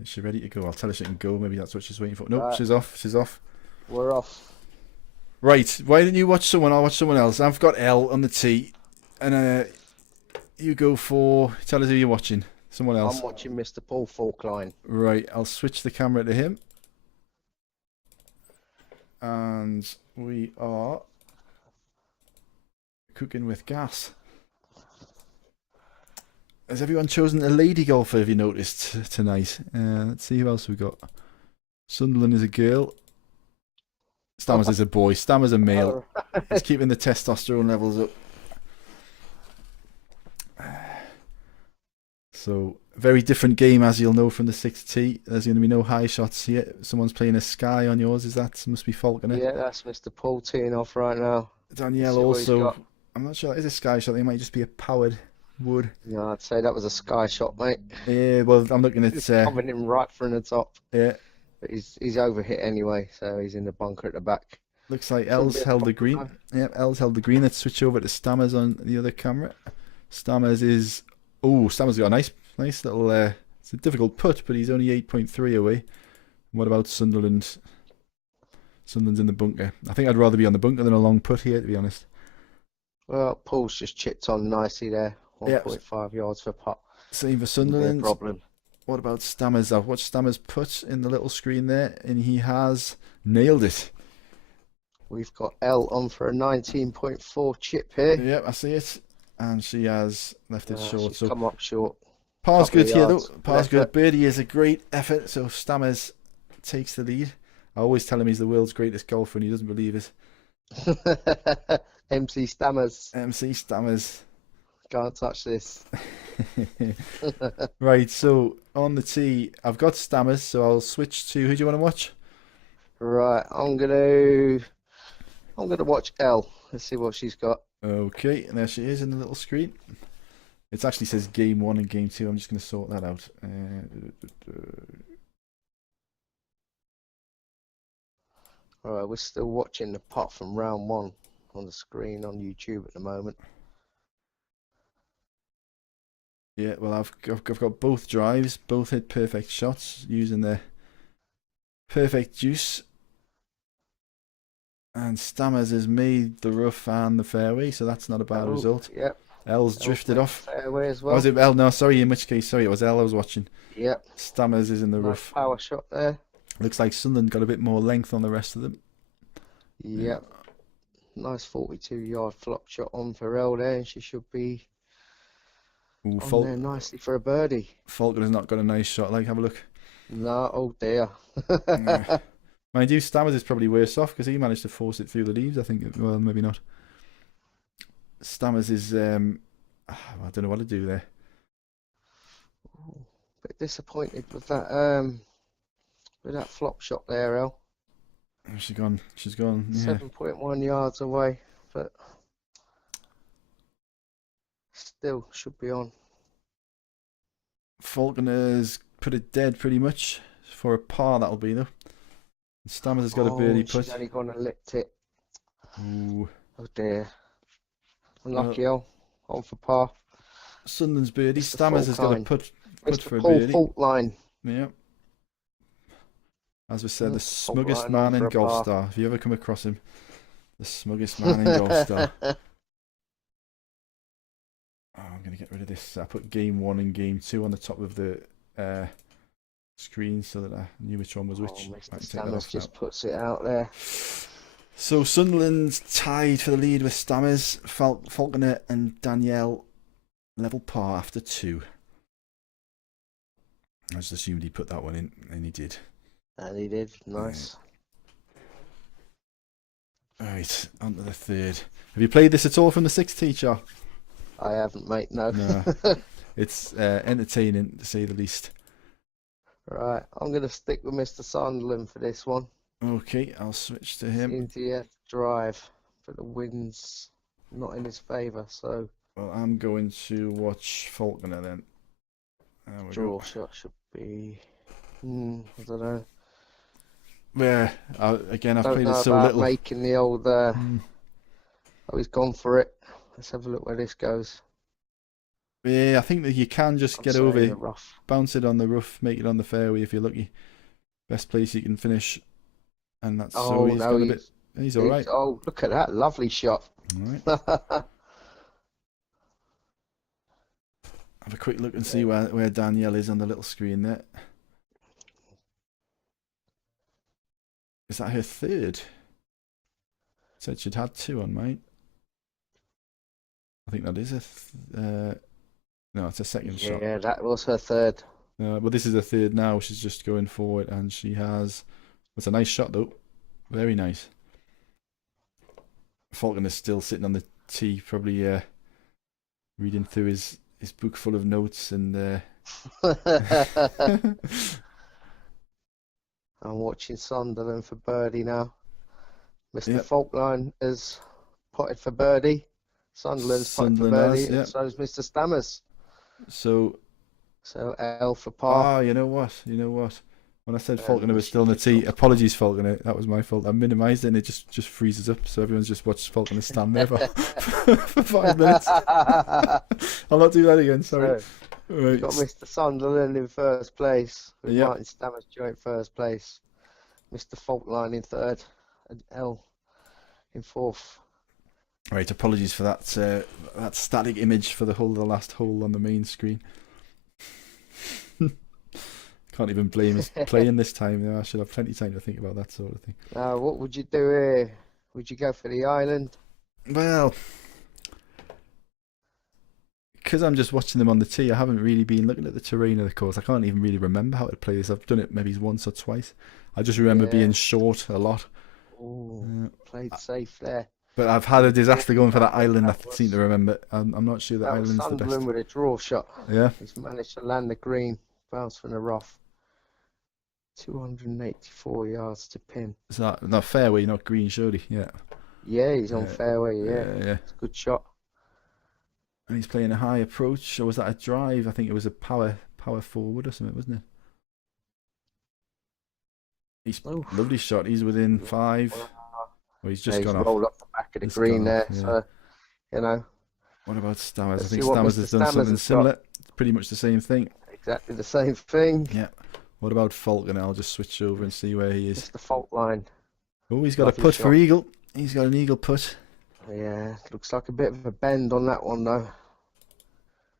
is she ready to go? I'll tell her she can go. Maybe that's what she's waiting for. Nope, she's off. She's off. We're off. Right, why don't you watch someone? I'll watch someone else. I've got L on the tee, and you go for. Tell us who you're watching. Someone else. I'm watching Mr. Paul Falkline. Right, I'll switch the camera to him. And we are cooking with gas. Has everyone chosen a lady golfer, have you noticed, tonight? Let's see who else we got. Sunderland is a girl. Stammers is a boy. Stammers a male. It's keeping the testosterone levels up. So, very different game, as you'll know from the 6th tee. There's going to be no high shots here. Someone's playing a sky on yours. Must be Falconer? Yeah, that's Mr. Paul teeing off right now. Danielle also. I'm not sure. It is a sky shot. It might just be a powered wood. Yeah, I'd say that was a sky shot, mate. Yeah, well, I'm looking at. It's coming in right from the top. Yeah. But he's overhit anyway, so he's in the bunker at the back. Looks like L's held the green. Yeah, L's held the green. Let's switch over to Stammers on the other camera. Stammers is. Oh, Stammers got a nice little. It's a difficult putt, but he's only 8.3 away. What about Sunderland? Sunderland's in the bunker. I think I'd rather be on the bunker than a long putt here, to be honest. Well, Paul's just chipped on nicely there. Yeah, 1.5 yards for putt. same for Shouldn't be a Sunderland. problem. What about Stammers? I've watched Stammers put in the little screen there, and he has nailed it. We've got L on for a 19.4 chip here. Yep, I see it. And she has left it short. She's So come up short. par's Couple of good here, though. yards. Par's good. Effort. Birdie is a great effort, so Stammers takes the lead. I always tell him he's the world's greatest golfer, and he doesn't believe it. MC Stammers. MC Stammers. Can't touch this. Right, so on the tee, I've got Stammers, so I'll switch to who do you want to watch? Right, I'm gonna watch L. Let's see what she's got. Okay, and there she is in the little screen. It actually says game 1 and game 2. I'm just going to sort that out. Alright, we're still watching the putt from round 1 on the screen on YouTube at the moment. Yeah, well, I've got both drives, both hit perfect shots using the perfect juice. And Stammers has made the rough and the fairway, so that's not a bad result. Yep. L's drifted off. Fairway as Oh, well. was it L? No, sorry, in which case, sorry, it was L I was watching. Yep. Stammers is in the Nice rough. power shot there. Looks like Sunderland got a bit more length on the rest of them. Yep. Nice 42-yard flop shot on for L there, and she should be Ooh, on there nicely for a birdie. Falcon has not got a nice shot. Like, have a look. No, oh dear. Yeah. Mind you, Stammers is probably worse off because he managed to force it through the leaves. I think, well, maybe not. Stammers is, I don't know what to do there. Bit disappointed with that flop shot there, El. She's gone. She's gone. Yeah. 7.1 yards away, but still should be on. Falconer's put it dead pretty much for a par. That'll be though. Stammers has got a birdie She's putt. only gone and licked it. Ooh. Oh dear. Unlucky, El. On for par. Sunderland's birdie. Mr. Stammers has got a Falkine. putt for a Paul birdie. Faulkline. Yeah. As we said, the Faulkline smuggest on man for in a par. Golfstar. If you ever come across him, the smuggest man in Golfstar. Oh, I'm going to get rid of this. I put game 1 and game 2 on the top of the screen so that I knew which one was which. Oh, I Mr. can take that Stammers off just now. puts it out there. So Sunderland's tied for the lead with Stammers, Falconer and Danielle level par after 2. I just assumed he put that one in, and he did. And he did. Nice. Right, on to the third. Have you played this at all from the 6th teacher? I haven't, mate. No. No. It's entertaining, to say the least. Right. I'm going to stick with Mr. Sunderland for this one. Okay, I'll switch to him. Into the drive, but the wind's not in his favour, so Well, I'm going to watch Falconer then. There we draw go. shot should be. I don't know. Yeah, again, I've Don't played know it so about little. making the old. Oh, he's gone for it. Let's have a look where this goes. Yeah, I think that you can just get Sorry, over in the it, rough. bounce it on the rough, make it on the fairway if you're lucky. Best place you can finish, and that's so Oh he's no, got a bit. He's all right. Oh, look at that, lovely shot. All right. Have a quick look and see where Danielle is on the little screen there. Is that her third? Said she'd had 2 on mine. I think that is no, it's a second shot. Yeah, that was her third. But this is a third now. She's just going forward, and she has. It's a nice shot though, very nice. Falcon is still sitting on the tee, probably reading through his book full of notes and. I'm watching Sunderland for birdie now. Mr. Yep. Faulkline has potted for birdie. Sunderland's potted for birdie, has, yep. and so is Mr. Stammers. So. So L for par. Ah, you know what? When I said Yeah, Falconer was she still on the kicked tee, off. apologies, Falconer. That was my fault. I minimised it and it just freezes up. So everyone's just watched Falconer stand there for 5 minutes. I'll not do that again, sorry. So, Right. we've got Mr. Sunderland in first place, with Yep. Martin Stammers joint first place. Mr. Faulkline in third, and L in fourth. Right, apologies for that that static image for the last hole on the main screen. Can't even blame us playing this time. I should have plenty of time to think about that sort of thing. What would you do here? Would you go for the island? Well, because I'm just watching them on the tee, I haven't really been looking at the terrain of the course. I can't even really remember how to play this. I've done it maybe once or twice. I just remember being short a lot. Ooh, played safe there. But I've had a disaster going for that island, I seem to remember. I'm not sure that island's the best. Sunderland with a draw shot. Yeah. He's managed to land the green, bounce from the rough. 284 yards to pin. Is that not fairway, not green, surely? Yeah. Yeah, he's on fairway, yeah. It's a good shot. And he's playing a high approach, or was that a drive? I think it was a power forward or something, wasn't it? He's lovely shot. He's within 5. Well, he's just gone off. Rolled off the back of the green there, so you know. What about Stammers? I think Stammers has done something similar. Pretty much the same thing. Exactly the same thing. Yeah. What about Falconer? I'll just switch over and see where he is. Just the fault line. Oh, he's got a putt for eagle. He's got an eagle putt. Yeah, looks like a bit of a bend on that one though.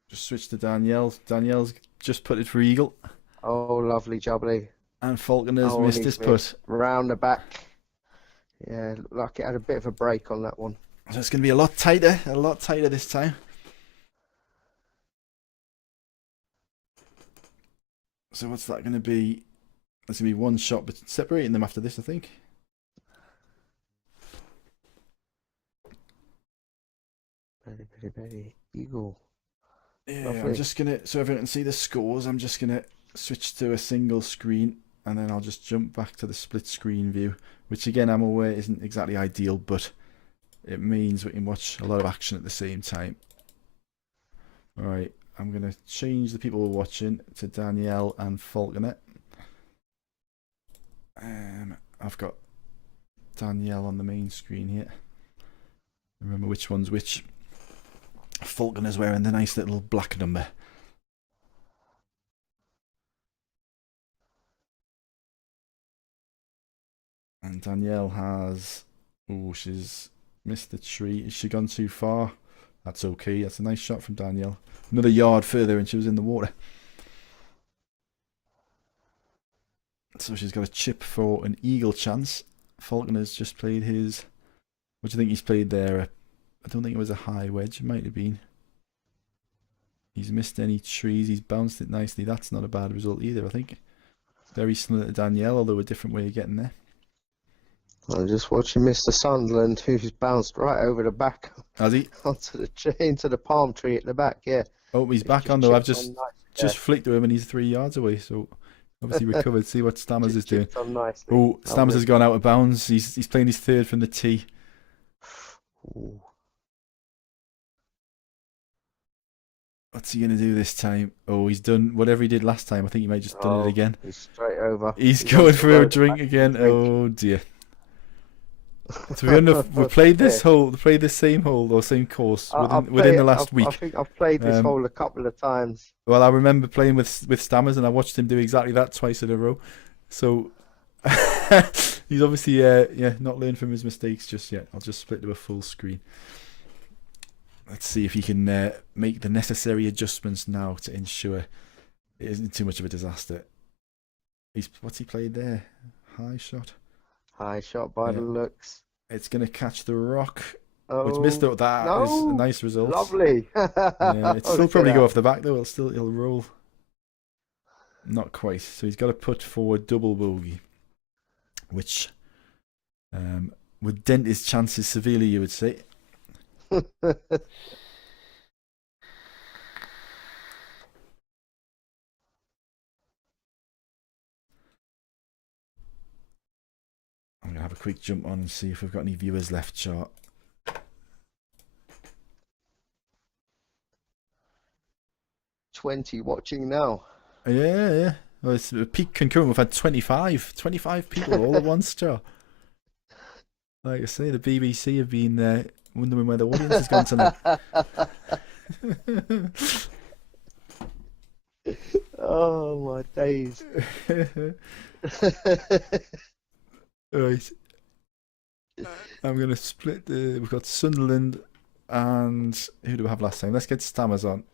Just switch to Danielle. Danielle's just putted for eagle. Oh, lovely jubbly. And Falconer's missed his putt. Round the back. Yeah, looked like it had a bit of a break on that one. So it's going to be a lot tighter this time. So what's that going to be? That's going to be one shot, but separating them after this, I think. Very eagle. Yeah, lovely. I'm just going to, so everyone can see the scores, I'm just going to switch to a single screen, and then I'll just jump back to the split screen view, which again I'm aware isn't exactly ideal, but it means we can watch a lot of action at the same time. Alright, I'm going to change the people we're watching to Danielle and Falconer. I've got Danielle on the main screen here. Remember which one's which. Falconer's wearing the nice little black number. And Danielle has... Oh, she's missed the tree. Has she gone too far? That's okay. That's a nice shot from Danielle. Another yard further and she was in the water. So she's got a chip for an eagle chance. Falconer's just played his... What do you think he's played there? I don't think it was a high wedge. It might have been. He's missed any trees. He's bounced it nicely. That's not a bad result either, I think. Very similar to Danielle, although a different way of getting there. I'm just watching Mr. Sunderland, who's bounced right over the back. Has he? Into the palm tree at the back, yeah. Oh, he's back on though. I've just flicked to him and he's 3 yards away, so obviously recovered. See what Stammers is doing. Oh, Stammers has gone out of bounds. He's playing his third from the tee. Ooh. What's he going to do this time? Oh, he's done whatever he did last time. I think he might just done it again. He's straight over. He's going for a drink again. Oh dear. So we've played this same hole or same course within the last week. I think I've played this hole a couple of times. Well, I remember playing with Stammers and I watched him do exactly that twice in a row. So he's obviously not learned from his mistakes just yet. I'll just split to a full screen. Let's see if he can make the necessary adjustments now to ensure it isn't too much of a disaster. What's he played there? High shot. High shot by the looks. It's going to catch the rock, which missed out. That is a nice result. Lovely. Yeah, it's still probably go off the back though. It'll roll. Not quite. So he's got to put forward double bogey, which would dent his chances severely, you would say. I'm going to have a quick jump on and see if we've got any viewers left, chart. $20 watching now. Yeah. Well, it's a peak concurrent. We've had 25 people all at once, chart. Like I say, the BBC have been wondering where the audience has gone tonight. Oh my days. Right. I'm going to split the. We've got Sunderland and who do we have last time? Let's get Stammers on.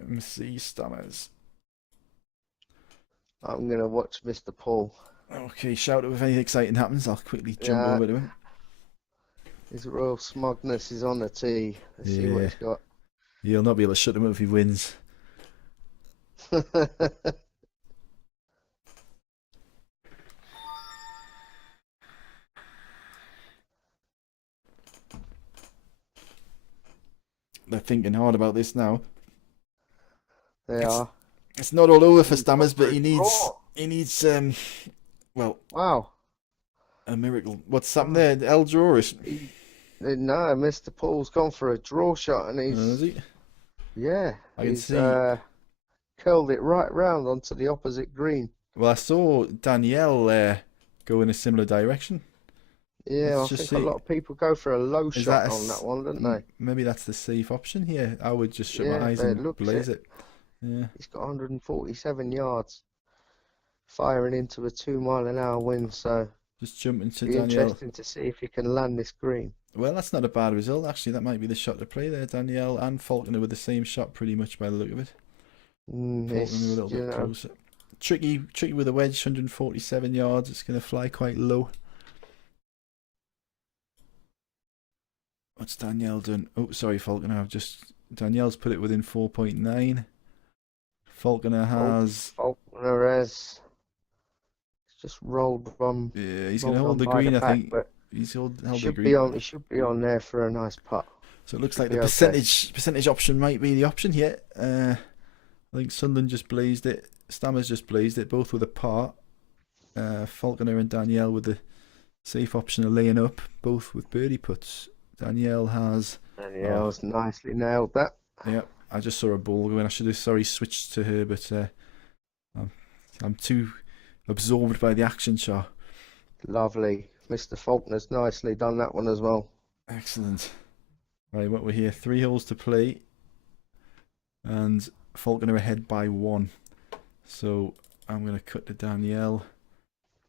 Let me see Stammers. I'm gonna watch Mr. Paul. Okay, shout out if anything exciting happens. I'll quickly jump Yeah, over to him. his royal smugness is on the tee. Let's see what Yeah, he's got. you'll not be able to shut him up if he wins. They're thinking hard about this now. They are. It's not all over for He's gone Stammers, for but a he draw. needs well, Wow. a miracle. What's happened there? El Joris. No, Mr. Paul's gone for a draw shot, and Is he's he? yeah, I can he's see. curled it right round onto the opposite green. Well, I saw Danielle go in a similar direction. Yeah, Let's I just think a see. lot of people go for a low Is shot that on that one, don't they? maybe that's the safe option here? I would just shut Yeah, my eyes but it and looks blaze it. it. Yeah. He's got 147 yards, firing into a 2-mile-an-hour wind. So Just jumping to be Danielle. interesting to see if he can land this green. Well, that's not a bad result, actually. That might be the shot to play there. Danielle and Faulkner with the same shot, pretty much by the look of it. Faulkner a It's, little bit closer. Tricky with a wedge, 147 yards. It's going to fly quite low. What's Danielle done? Oh, sorry, Faulkner. Danielle's put it within 4.9. Faulkner has. Faulkner has just rolled one. Yeah, he's going to rolled hold on the by green, I back, think. but He's held he the should green. be on. He should be on there for a nice putt. So it looks like Should the be okay. percentage option might be the option here. I think Sunderland just blazed it. Stammers just blazed it, both with a par. Faulkner and Danielle with the safe option of laying up, both with birdie putts. Danielle's nicely nailed that. Yeah, I just saw a ball going. I should have switched to her, but I'm too absorbed by the action shot. Lovely. Mr. Faulkner's nicely done that one as well. Excellent. Right, what we're here, 3 holes to play, and Faulkner ahead by 1. So I'm going to cut to Danielle,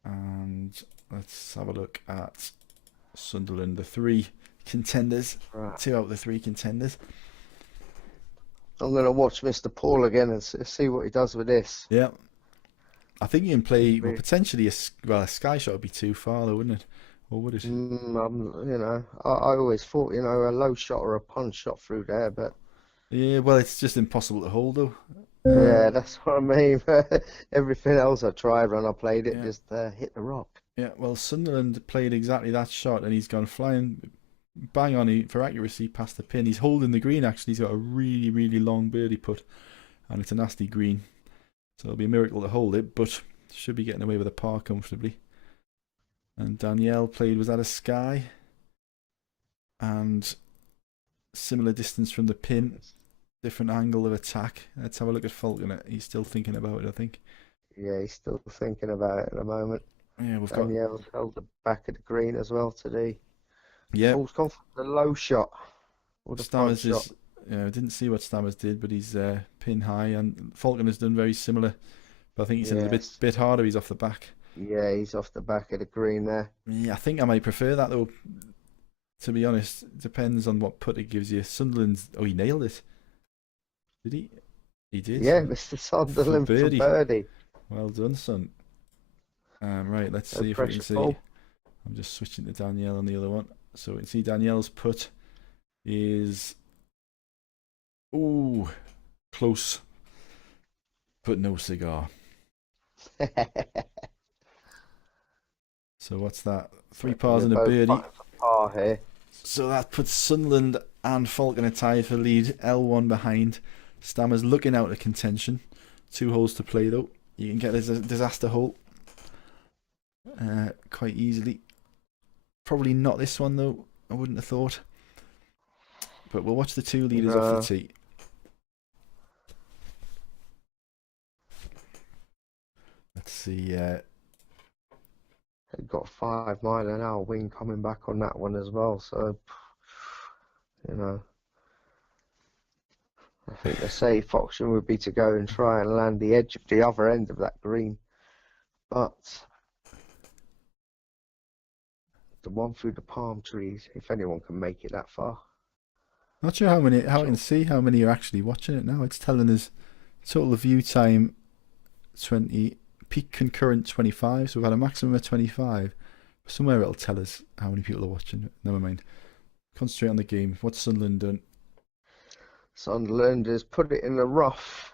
and let's have a look at Sunderland, the 3 contenders. Right. 2 out of the 3 contenders. I'm going to watch Mr. Paul again and see what he does with this. Yeah. I think you can play potentially a sky shot would be too far though, wouldn't it? Or would it? I always thought, a low shot or a punch shot through there, but Yeah, well, it's just impossible to hold though. yeah, that's what I mean. Everything else I tried when I played it just hit the rock. Yeah, well, Sunderland played exactly that shot, and he's gone flying bang on for accuracy past the pin. He's holding the green, actually. He's got a really, really long birdie putt, and it's a nasty green. So it'll be a miracle to hold it, but should be getting away with a par comfortably. And Danielle played, was that a sky? And similar distance from the pin, different angle of attack. Let's have a look at Faulkner. He's still thinking about it, I think. Yeah, he's still thinking about it at the moment. Yeah, we've Danielle's held the back of the green as well today. Yeah. Paul's gone for the low shot. Or the punch Stammers shot. is. I didn't see what Stammers did, but he's pin high, and Faulkner's done very similar. But I think he's a little bit harder. He's off the back. Yeah, he's off the back of the green there. Yeah, I think I might prefer that though. To be honest, it depends on what putt it gives you. Sunderland's. Oh, he nailed it. Did he? He did. Yeah, Mr. Sunderland for birdie. Well done, son. Right, let's see if we can see. Paul. I'm just switching to Danielle on the other one. So we can see Danielle's putt is. Ooh, close. But no cigar. So what's that? 3 pars and a birdie. Par here. So that puts Sunderland and Faulkner tied for lead. L1 behind. Stammers looking out of contention. 2 holes to play though. You can get a disaster hole quite easily. Probably not this one though. I wouldn't have thought. But we'll watch the 2 leaders off the tee. Let's see. They've got 5-mile-an-hour wind coming back on that one as well. So, I think the safe option would be to go and try and land the edge of the other end of that green. But the one through the palm trees. If anyone can make it that far. Not sure how many. How I Sure. can see how many are actually watching it now. It's telling us total view time 20, peak concurrent 25. So we've had a maximum of 25. Somewhere it'll tell us how many people are watching. Never mind. Concentrate on the game. What's Sunderland done? Sunderland has put it in the rough,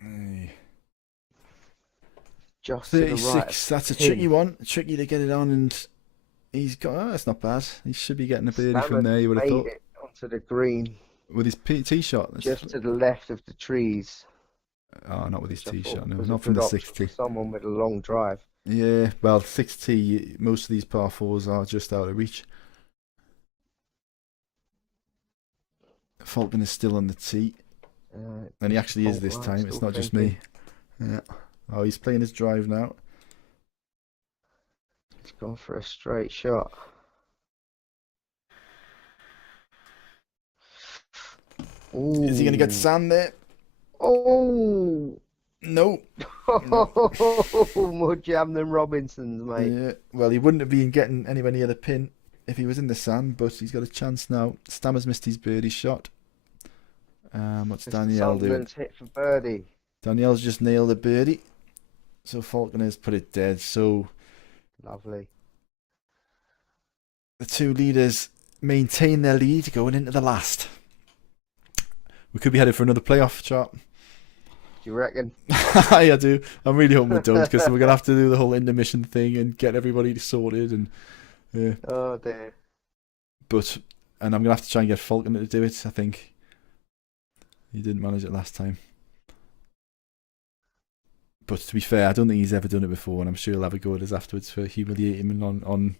Hey. just to the right. 36. That's a pin. tricky one. Tricky to get it on, and he's got. Oh, that's not bad. He should be getting a birdie from there. You would have Made thought it onto the green, with his tee shot. just to the left of the trees. Oh, not with his Which I tee thought shot. No, was a not from good the option 60. for someone with a long drive. Yeah, well, 6T, most of these par 4s are just out of reach. Falcon is still on the tee. And he actually is this time. It's not just me. Yeah. Oh, he's playing his drive now. He's gone for a straight shot. Ooh. Is he going to get sand there? Oh! No. More jam than Robinson's, mate. Yeah. Well, he wouldn't have been getting anywhere near the pin if he was in the sand, but he's got a chance now. Stammer's missed his birdie shot. What's Danielle doing? Hit for birdie. Danielle's just nailed a birdie. So Falconer's put it dead. So lovely. The two leaders maintain their lead going into the last. We could be headed for another playoff, chart. Do you reckon? I do. I'm really hoping we don't, because we're going to have to do the whole intermission thing and get everybody sorted. And yeah. Oh, dear. And I'm going to have to try and get Falconer to do it, I think. He didn't manage it last time. But to be fair, I don't think he's ever done it before, and I'm sure he'll have a go at us afterwards for humiliating him on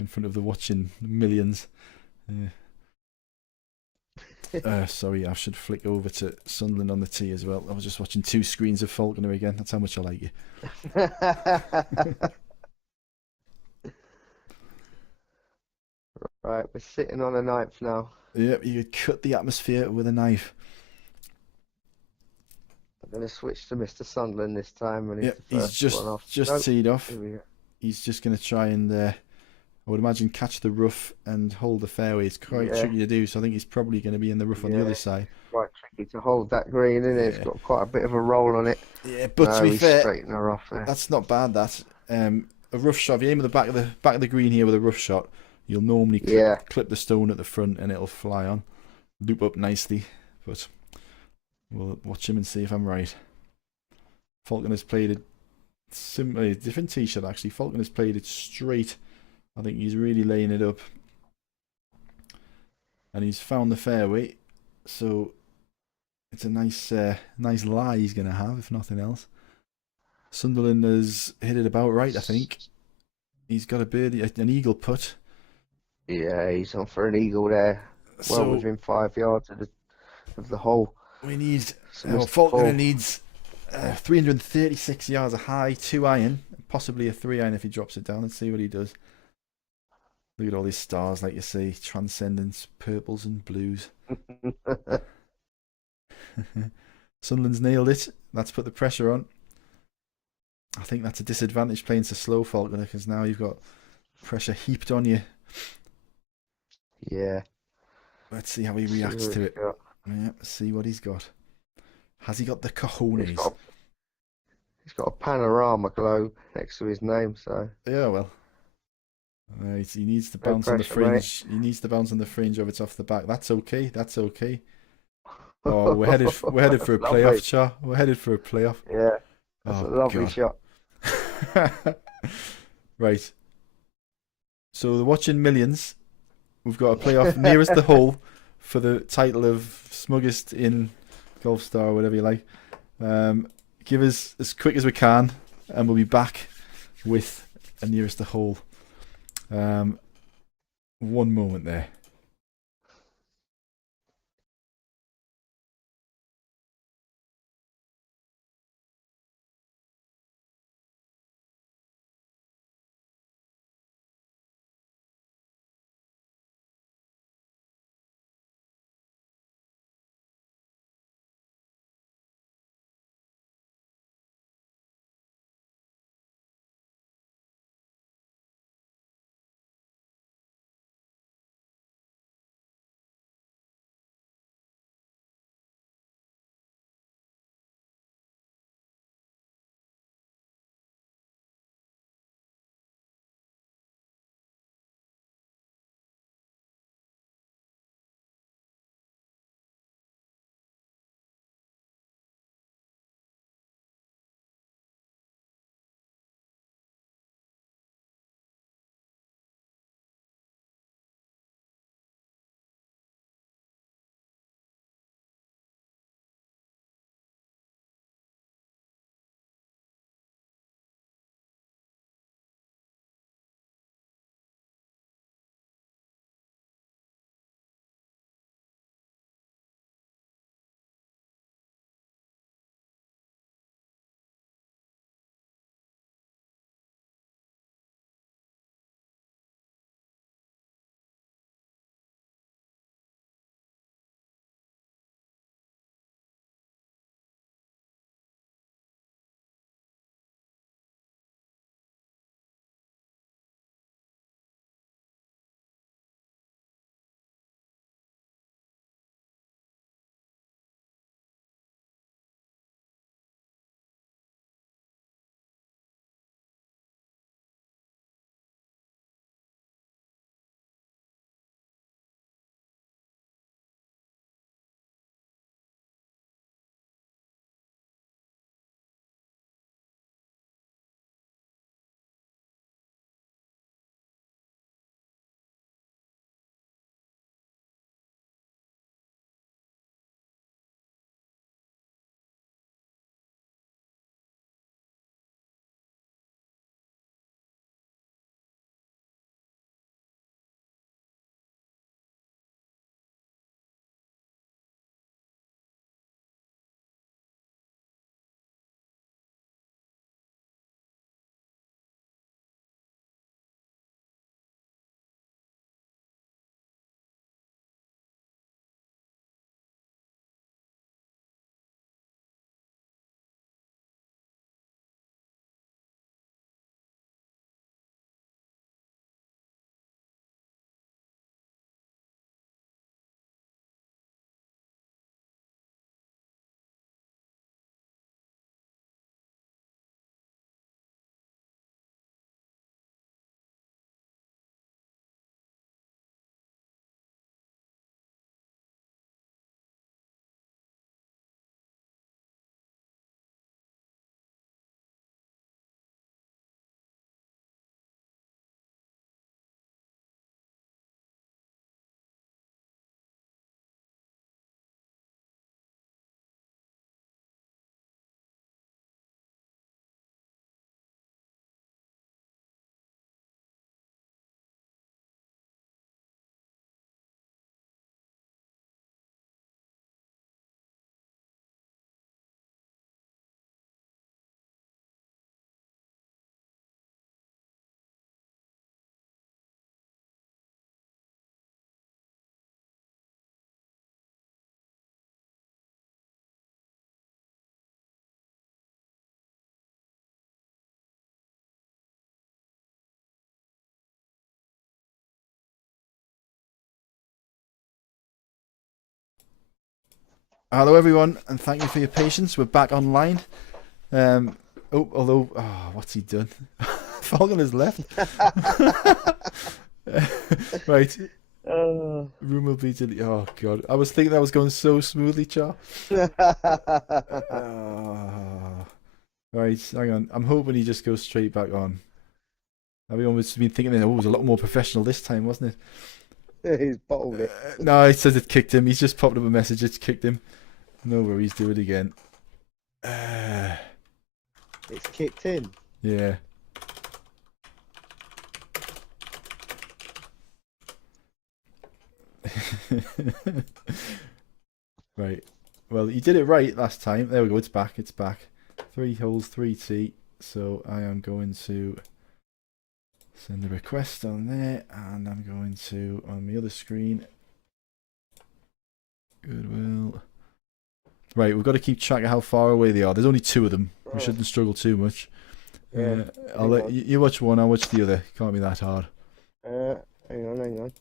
in front of the watching millions. Sorry, I should flick over to Sunderland on the tee as well. I was just watching two screens of Falconer again. That's how much I like you. Right, we're sitting on a ninth now. Yep, you could cut the atmosphere with a knife. I'm going to switch to Mr. Sunderland this time. And yep, he's just teed off. He's just going to try and, I would imagine, catch the rough and hold the fairway. It's quite tricky to do, so I think he's probably going to be in the rough on the other side. Quite tricky to hold that green, isn't it? It's got quite a bit of a roll on it. Yeah, but to be fair, her off there. That's not bad. That a rough shot. If you aim at the back of the green here with a rough shot, you'll normally clip the stone at the front and it'll fly on, loop up nicely. But we'll watch him and see if I'm right. Falcon has played a different tee shot actually. Falcon has played it straight. I think he's really laying it up, and he's found the fairway. So it's a nice lie he's going to have, if nothing else. Sunderland has hit it about right, I think. He's got a birdie, an eagle putt. Yeah, he's on for an eagle there. Well within 5 yards of the hole. We need... Falconer needs 336 yards, a high 2-iron, possibly a 3-iron if he drops it down. Let's see what he does. Look at all these stars, like you say, transcendence, purples and blues. Sunderland's nailed it. That's put the pressure on. I think that's a disadvantage playing so slow, Falconer, because now you've got pressure heaped on you. Yeah. Let's see how he reacts to it. Yeah, see what he's got. Has he got the cojones? He's got a panorama globe next to his name, so... Yeah, well. He needs to bounce on the fringe. Mate. He needs to bounce on the fringe of it's off the back. That's okay. That's okay. Oh, we're headed for a playoff, Char. We're headed for a playoff. Yeah, that's a lovely shot. Right. So the watching millions, we've got a playoff nearest the hole for the title of smuggest in Golfstar or whatever you like. Give us as quick as we can, and we'll be back with a nearest the hole. One moment there. Hello everyone, and thank you for your patience. We're back online. What's he done? Falcon has left. Right. Room will be deleted. Oh god, I was thinking that was going so smoothly, Char. Right, hang on. I'm hoping he just goes straight back on. Everyone was been thinking, it was a lot more professional this time, wasn't it? He's bottled it. No, it says it kicked him. He's just popped up a message. It's kicked him. No worries, do it again. It's kicked in. Yeah. Right. Well, you did it right last time. There we go. It's back. It's back. 3 holes, 3T. So I am going to send a request on there, and I'm going to on the other screen. Goodwill. Right, we've got to keep track of how far away they are. There's only 2 of them. We shouldn't struggle too much. Yeah, I'll let you watch one. I'll watch the other. Can't be that hard. Hang on.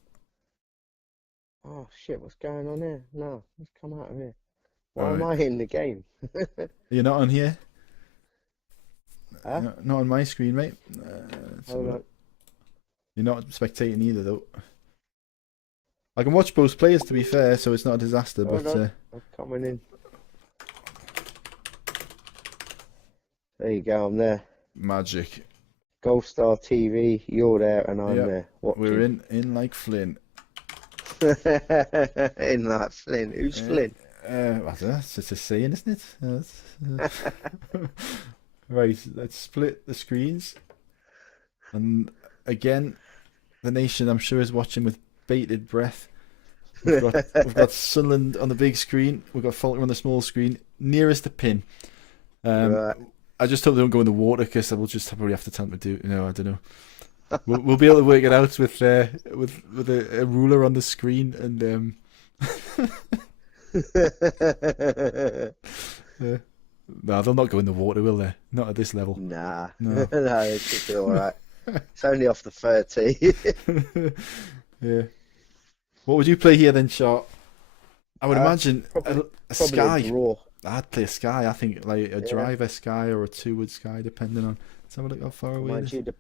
Oh shit! What's going on here? No, let's come out of here. Why am I in the game? You're not on here. Huh? Not on my screen, mate. Hold on. You're not spectating either, though. I can watch both players, to be fair, so it's not a disaster. Hold but on. I'm coming in. There you go. I'm there. Magic. Golfstar TV. You're there, and I'm there. Watching. We're in like Flynn. In like Flynn. Who's Flynn? I don't know. It's just a saying, isn't it? Right. Let's split the screens. And again, the nation, I'm sure, is watching with bated breath. We've got Sunderland on the big screen. We've got Falcon on the small screen, nearest the pin. Right. I just hope they don't go in the water, because I will just probably have to tell them to do. No, I don't know. We'll be able to work it out with a ruler on the screen, and no, they'll not go in the water, will they? Not at this level. Nah. No. No, it should be all right. It's only off the 30. Yeah. What would you play here then, Shot? I would imagine probably a Sky. A draw. I'd play a Sky. I think like a driver Sky or a 2-wood Sky, depending on. Let's have a look how far away. Mind you, the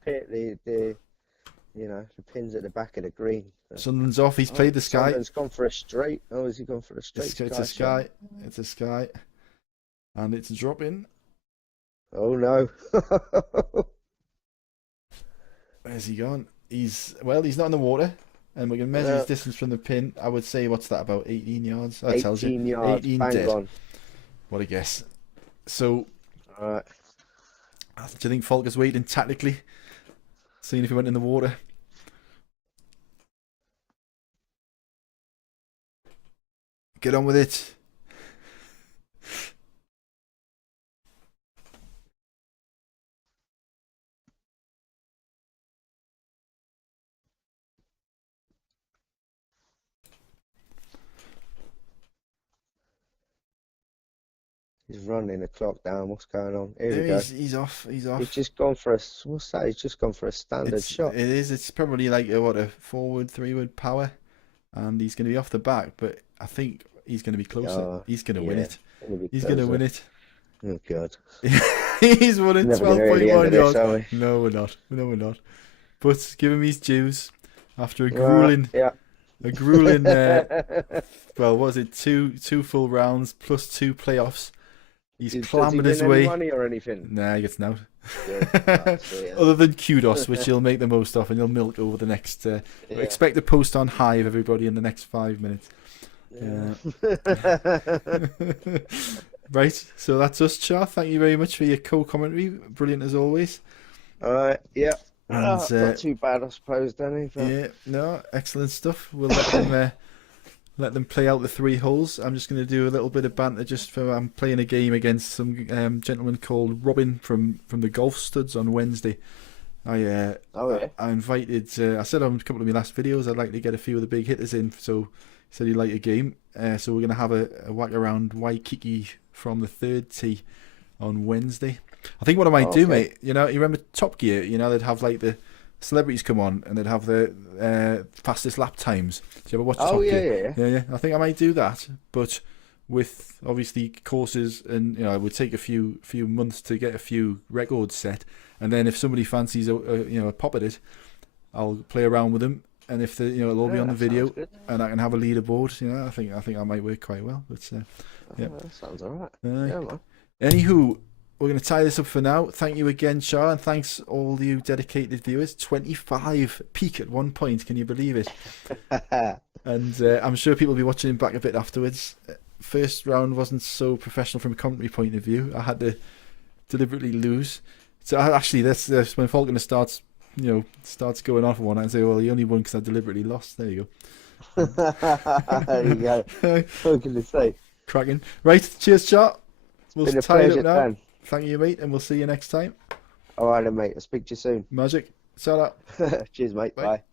pin's at the back of the green. So. Sunderland's off. He's played the Sky. Sunderland's gone for a straight. Oh, has he gone for a straight? It's a Sky. It's a Sky. And it's a drop in. Oh no. Where's he gone? He's not in the water, and we can measure his distance from the pin. I would say, what's that, about 18 yards? That tells you. 18 yards. 18 bang dead. on. What a guess. So, Alright. do you think Falker's waiting tactically, seeing if he went in the water? Get on with it. He's running the clock down. What's going on? Here we go. He's off. He's He's just gone for what's that? He's just gone for a standard shot. It is. It's probably like a 4-wood, 3-wood power, and he's going to be off the back. But I think he's going to be closer. He's going to win it. He's going to win it. Oh god. He's won it 12.1 yards. No, we're not. No, we're not. But give him his dues after a grueling. Well, what was it? Two full rounds plus 2 playoffs. He's clambered his way. Any money or anything? Nah, he gets an out. Yeah. Other than kudos, which he'll make the most of, and he'll milk over the next. Expect a post on Hive, everybody, in the next 5 minutes. Right, so that's us, Char. Thank you very much for your co-commentary. Brilliant as always. All right, yeah. And, not too bad, I suppose, Danny. But... Yeah, no, excellent stuff. We'll let them play out the 3 holes. I'm just going to do a little bit of banter just for I'm playing a game against some gentleman called Robin from the Golfstars on Wednesday. I invited. I said on a couple of my last videos I'd like to get a few of the big hitters in. So he said he'd like a game. So we're going to have a whack around Waikiki from the 3rd tee on Wednesday. I think what I might do, mate. You remember Top Gear? They'd have like the celebrities come on and they'd have the fastest lap times. Do you ever watch Top Gear? Yeah. I think I might do that, but with obviously courses, and it would take a few months to get a few records set, and then if somebody fancies a pop at it, I'll play around with them, and if it'll all be on the video, and I can have a leaderboard. I think that might work quite well. But yeah, that sounds alright. Yeah, man. Anywho, we're going to tie this up for now. Thank you again, Char, and thanks all you dedicated viewers. 25 peak at one point, can you believe it? And I'm sure people will be watching him back a bit afterwards. First round wasn't so professional from a commentary point of view. I had to deliberately lose. So actually, that's when Falconer starts going off on one and say, well, he only won because I deliberately lost. There you go. There you go. What can I say? Cracking. Right, cheers, Char. We'll been a tie it pleasure, up now. Dan. Thank you, mate, and we'll see you next time. All right, then, mate. I'll speak to you soon. Magic. Ta-ra. Cheers, mate. Bye. Bye.